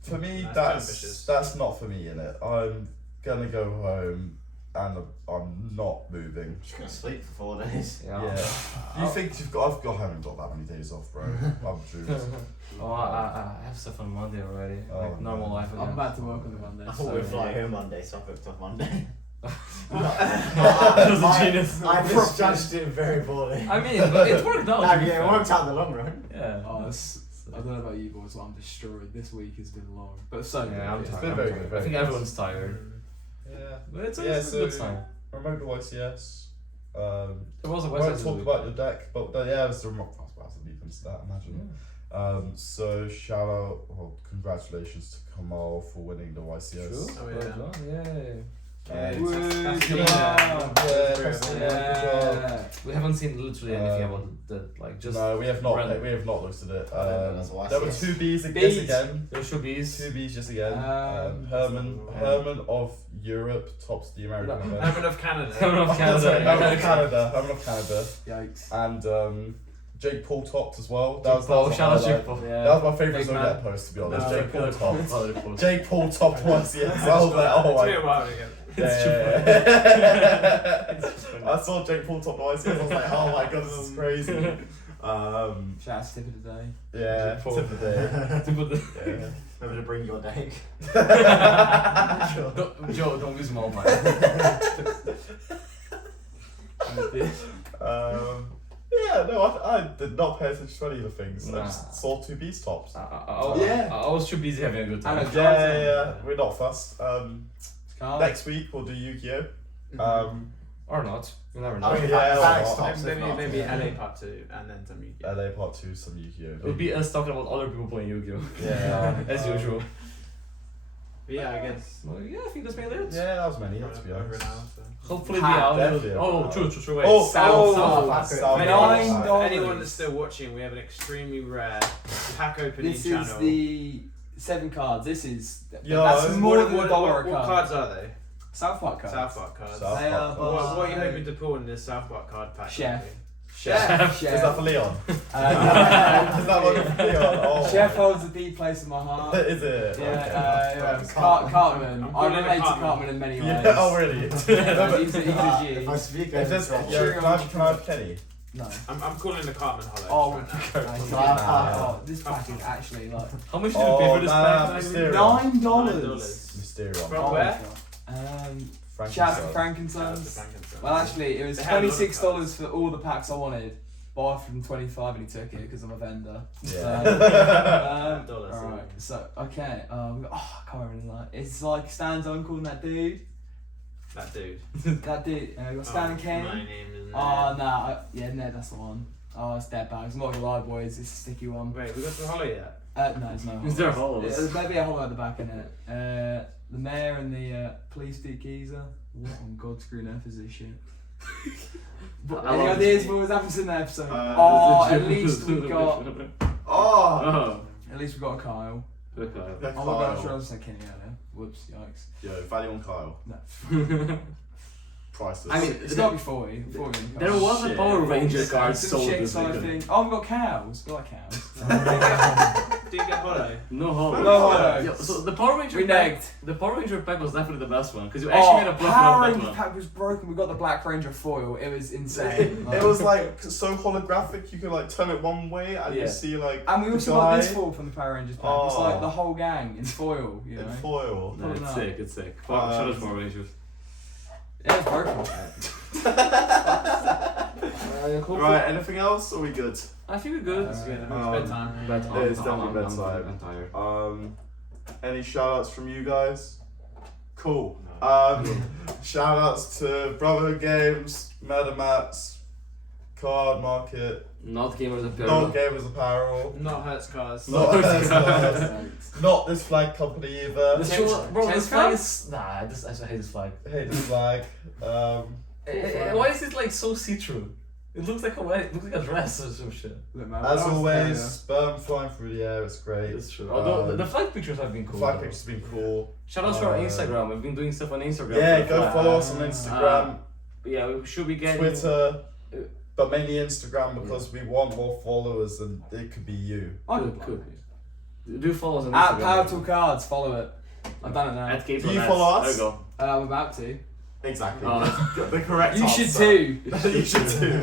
for me, That's ambitious. that's not for me in it. I'm gonna go home and I'm not moving. Just gonna sleep for 4 days. Yeah. Yeah. You think I've got haven't got that many days off, bro. I'm doomed. Oh, I have stuff on Monday already. Oh, Like normal man. life again. I'm back to work on the Monday. I thought so- we were flying home Monday, so I booked off Monday. That was a genius. I misjudged it very poorly. I mean, but it worked out. No, to be yeah, it fair. worked out in the long run. Yeah. Oh, I don't know about you boys, but I'm destroyed. This week has been long. But so good. Yeah, I'm It's tired. been I'm very tired. good, very I think good. everyone's tired. Yeah. But it's a, Yeah, it's a so- good sign. Remote YCS. There was a We won't West talk about your deck, but yeah, it was the remote. I was about to lead into that, imagine. So shout out, well, congratulations to Kamal for winning the YCS. Oh, yeah. Yay. Yeah. Woo, That's good the- job. Yeah. We haven't seen literally anything about the like just. No, we have not. random. We have not looked at it. That's why I There were said- 2 Bs Bees. again. There should be. 2 Bs just again. Um, Herman of Europe tops the American event. Herman of Canada. Herman of That's right, Herman of Canada. Canada. Herman of Canada. Yikes. And Jake Paul topped as well. That was Paul, the shout out highlight. Jake Paul. Yeah. That was my favourite Big Zodiac man. post, to be honest. No, Jake Paul topped. Paul. Jake Paul topped once, yes. I was like, oh It's been a my. while again. Yeah. I saw Jake Paul top twice, I was like, oh my god, this is crazy. Shout out to tip of the day. Yeah, Jake Paul. tip of the day. To put the. Yeah. Remember to bring your deck. Joe, don't use small man. Yeah, no, I did not pay attention to any of the things. I Nah. just saw 2 Bs tops. Yeah. I was too busy having a good time. And a Yeah, we're not fussed. Calm. Next week we'll do Yu-Gi-Oh. Or not. You never know. I mean, Yeah, that or stops Maybe, if not. maybe LA part 2 and then some Yu-Gi-Oh. LA part 2, some Yu-Gi-Oh. It would be us talking about other people playing Yu-Gi-Oh. Yeah. As usual. But yeah, I guess. Well, yeah, I think that's mainly it. Yeah, that was many, to be Over honest. now, so. Hopefully the Ah, audio. definitely. Oh, true. Wait. Oh, South. South. $9. Anyone that's still watching, we have an extremely rare pack opening This channel. is the 7 cards. This is. Yo, that's it's more What- than what- $1 a what card. cards are they? South Park cards. South Park cards. South They Park. are What are you hoping to pull in this South Park card pack? Chef. Chef. Chef. Is that for Leon? Is Uh, that one for Leon? Oh. Chef holds a deep place in my heart. Is it? Yeah, Okay. Cartman. I'm I calling it relate to Cartman. Cartman in many ways. Yeah, oh really? Yeah, he's a G. If I speak If over there's, the top. yeah, can I have Kenny? No. I'm calling the Cartman Hollow. Oh, right now. this pack is actually like How much did you pay for this pack? Mysterio. $9. Mysterio. From Oh, where? Shout out to That's Frankincense. the Frankenstein. Well, actually, it was They had a lot of $26 for all the packs I wanted. But I offered him 25 and he took it because I'm a vendor. Yeah. Dollars, Alright, yeah. so, okay. We got, I can't remember his name. It's like Stan's uncle and that dude. That dude. That dude. We got Stan and Ken. My name is Ned. Oh, nah. Yeah, Ned, that's the one. Oh, it's dead bags. I'm not gonna lie, boys. It's a sticky one. Wait, we got the Hollow yet? No, there's no Is there hollows. hollows? There's maybe a hollow at the back in it. The mayor and the police Dick geezer. What on God's green earth is this shit? Any ideas for what's happened in the episode? At least we got. Oh! At least we got a Kyle. Okay. The Oh my god, I'm Kyle. sure I was saying Kenny earlier. Whoops, yikes. Yo, value on Kyle. No. Priceless. I mean, It's gotta be 40. 40 in the There Kyle. was a Shit. Power Ranger Some card sold chick this side weekend. thing. Oh, we've got cows. We like cows. Do you get Hollow? No hollows. No hollows. Yeah, so the Power Ranger We pack, negged. the Power Ranger pack was definitely the best one because you actually made a profit Power on that Ranger one. pack was broken. We got the Black Ranger foil. It was insane. It was like so holographic, you could like turn it one way and Yeah. you see like And we the also got this guy foil from the Power Rangers pack. It's Oh. like the whole gang in foil, you know. in foil. No, it's No. sick, it's sick. Shout out to Power Rangers. Yeah, it's broken. Right, anything else? Or are we good? I think we're good. It's good. It's Um, bedtime. Bedtime. It is definitely bedtime. I'm tired. Any shout outs from you guys? Cool. No. Shout outs to Brotherhood Games, Metamats, Card Market, Not Gamers Not Apparel. Gamers Apparel, Not Hertz Cars. not not this flag company either. This Change- show, bro, change this flag card? is. Nah, I hate this flag. Hate this flag. Why is it like so see-through? It looks like it looks like a dress or some shit. Look, man, As what else always, is sperm flying through the air. It's great. It's true. Although the Um, flag pictures have been The cool. flag though. pictures have been cool. Shout out to our Instagram. We've been doing stuff on Instagram. Yeah, for the go flag. follow us on Instagram, Yeah, we should be getting Twitter, but mainly Instagram because we want more followers and it could be you. there? Could. Do follow us on At Instagram. Powerful Cards, follow it. I've done it now. At Cape Do you Nets. follow us? There we go. I'm about to. Exactly. Oh. The correct You answer. should too. You should too.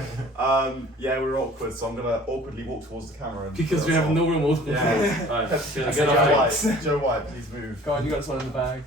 Yeah, we're awkward, so I'm gonna awkwardly walk towards the camera. And Because we have no remote. Yeah. Alright, Joe get off. White, Joe White, please move. Go on, you got this one in the bag.